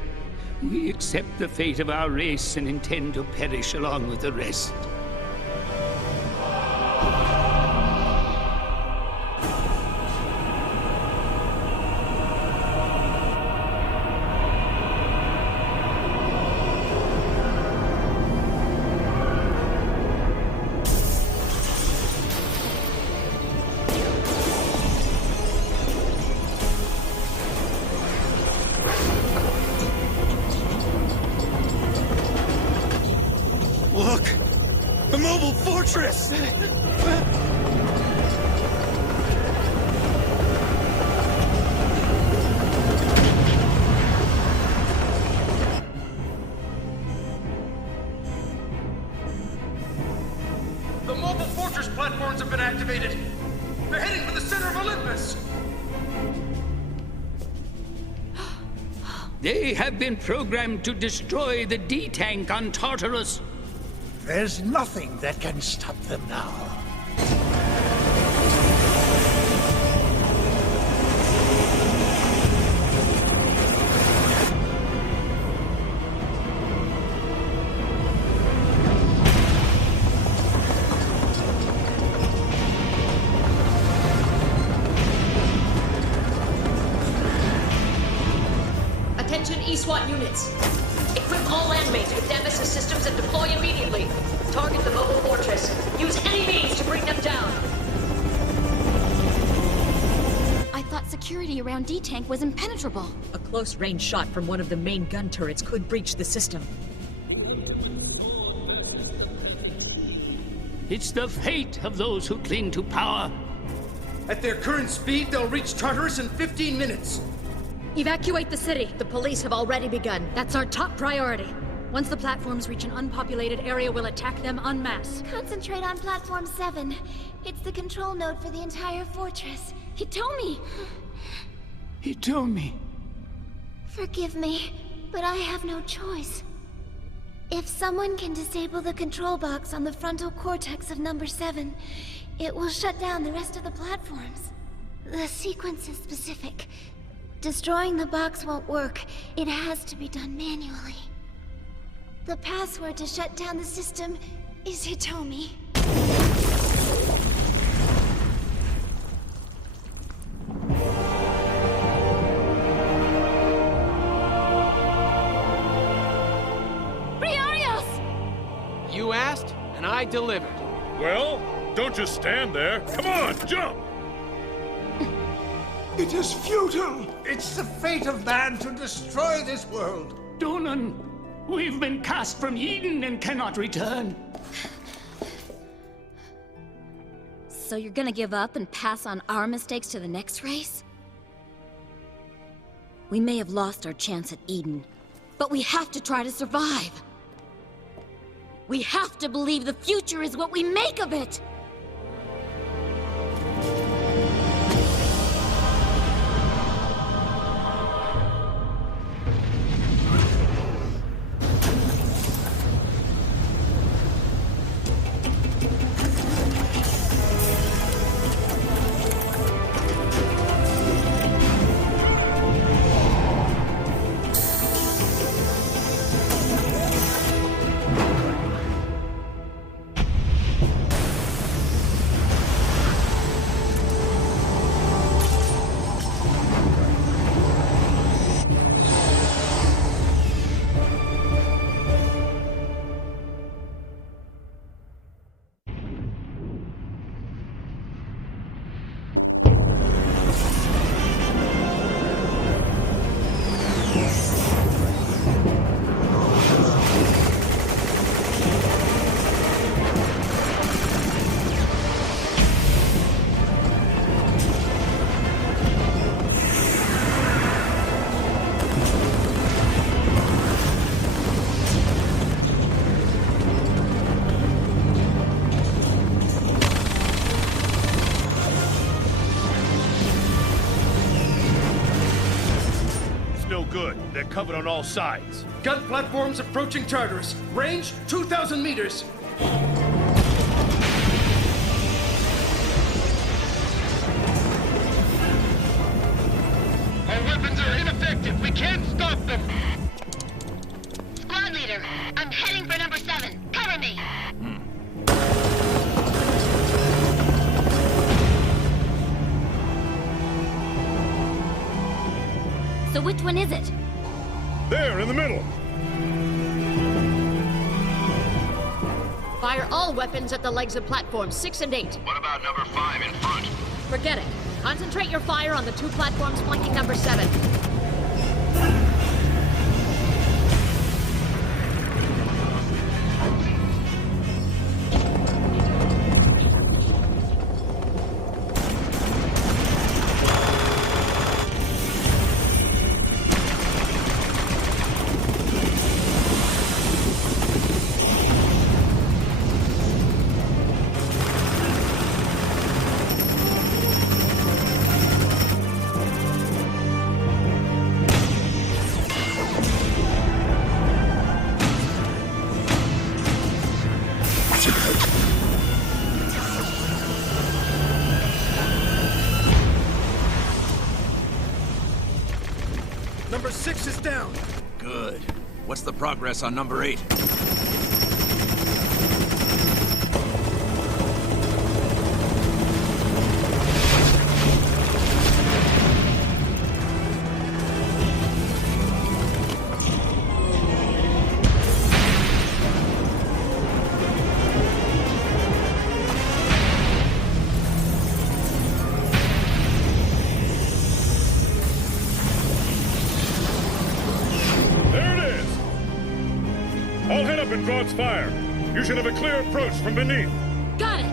We accept the fate of our race and intend to perish along with the rest. Look! The mobile fortress! The mobile fortress platforms have been activated! They're heading for the center of Olympus! They have been programmed to destroy the D-Tank on Tartarus. There's nothing that can stop them now. Attention E-SWAT units. Equip all landmates with Nemesis systems and deploy immediately. Target the mobile fortress. Use any means to bring them down. I thought security around D-Tank was impenetrable. A close-range shot from one of the main gun turrets could breach the system. It's the fate of those who cling to power. At their current speed, they'll reach Tartarus in 15 minutes. Evacuate the city. The police have already begun. That's our top priority. Once the platforms reach an unpopulated area, we'll attack them en masse. Concentrate on Platform 7. It's the control node for the entire fortress. Hitomi! Hitomi. Forgive me, but I have no choice. If someone can disable the control box on the frontal cortex of number 7, it will shut down the rest of the platforms. The sequence is specific. Destroying the box won't work. It has to be done manually. The password to shut down the system is Hitomi. You asked, and I delivered. Well, don't just stand there. Come on, jump! It is futile! It's the fate of man to destroy this world. Dunan, we've been cast from Eden and cannot return. So you're gonna give up and pass on our mistakes to the next race? We may have lost our chance at Eden, but we have to try to survive. We have to believe the future is what we make of it! Good. They're covered on all sides. Gun platforms approaching Tartarus. Range 2,000 meters. Our weapons are ineffective. We can't stop them. Squad leader, I'm heading for number 7. Cover me! So which one is it? There, in the middle. Fire all weapons at the legs of platforms 6 and 8. What about number 5 in front? Forget it. Concentrate your fire on the 2 platforms flanking number 7. Number 6 is down. Good. What's the progress on number 8? I'll head up and draw its fire. You should have a clear approach from beneath. Got it!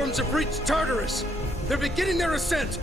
platforms have reached Tartarus! They're beginning their ascent!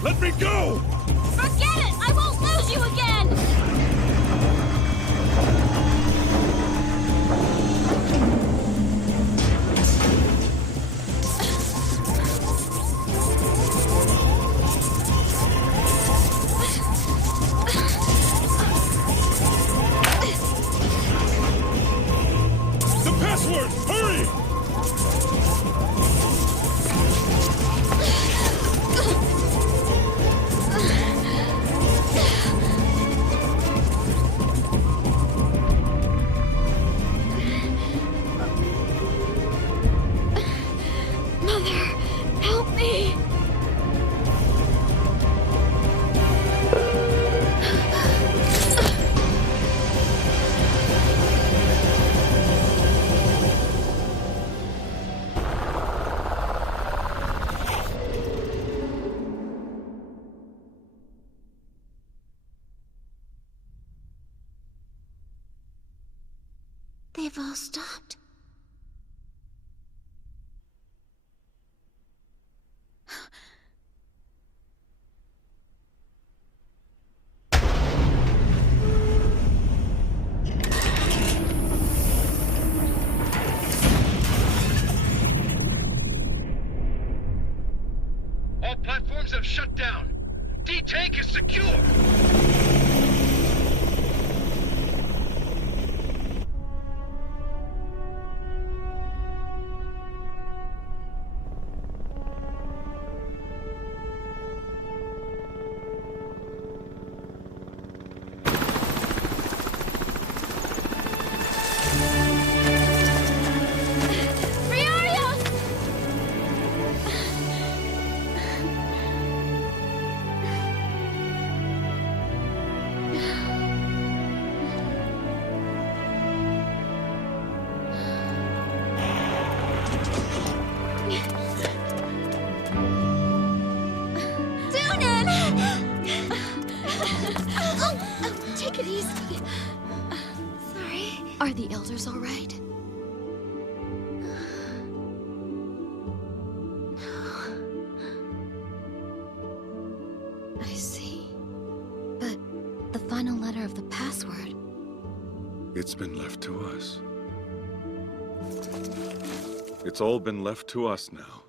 Let me go! Forget it! I won't lose you again! The password! Hurry! They've all stopped. All platforms have shut down. D-Tank is secure! Take it easy. Sorry. Are the elders all right? I see. But the final letter of the password... It's been left to us. It's all been left to us now.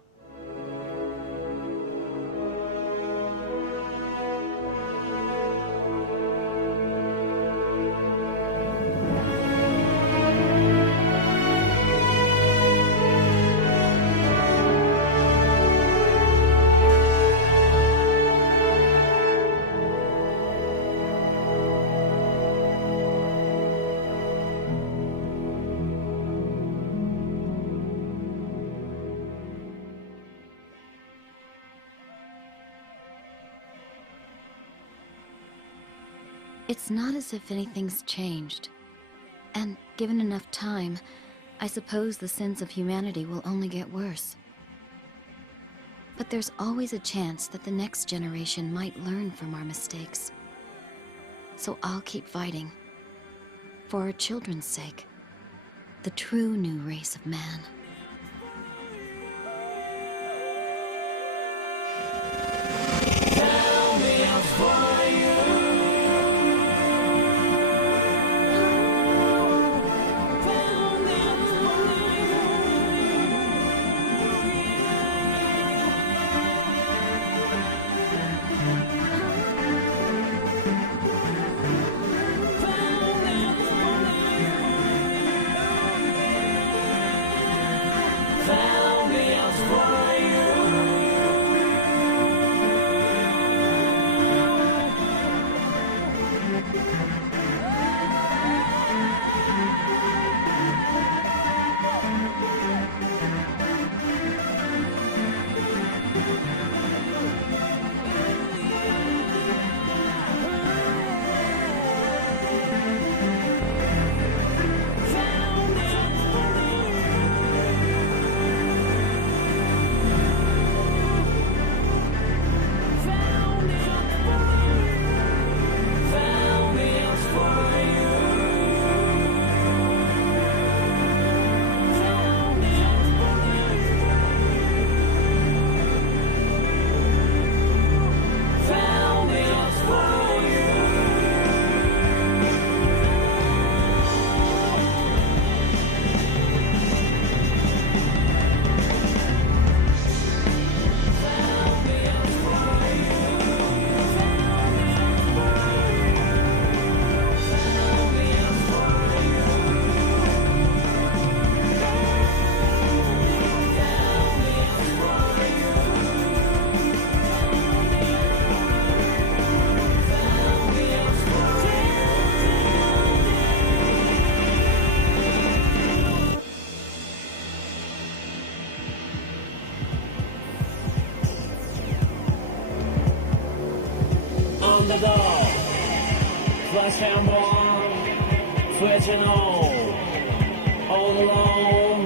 It's not as if anything's changed. And given enough time, I suppose the sins of humanity will only get worse. But there's always a chance that the next generation might learn from our mistakes. So I'll keep fighting. For our children's sake. The true new race of man. Underdog, flash and bomb, switching on, all alone.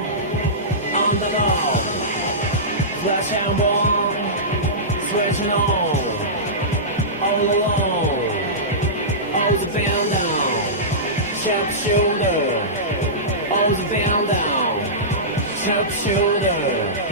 Underdog, flash and bomb, switching on, all alone. Always a bend down, sharp shoulder. Always a bend down, sharp shoulder.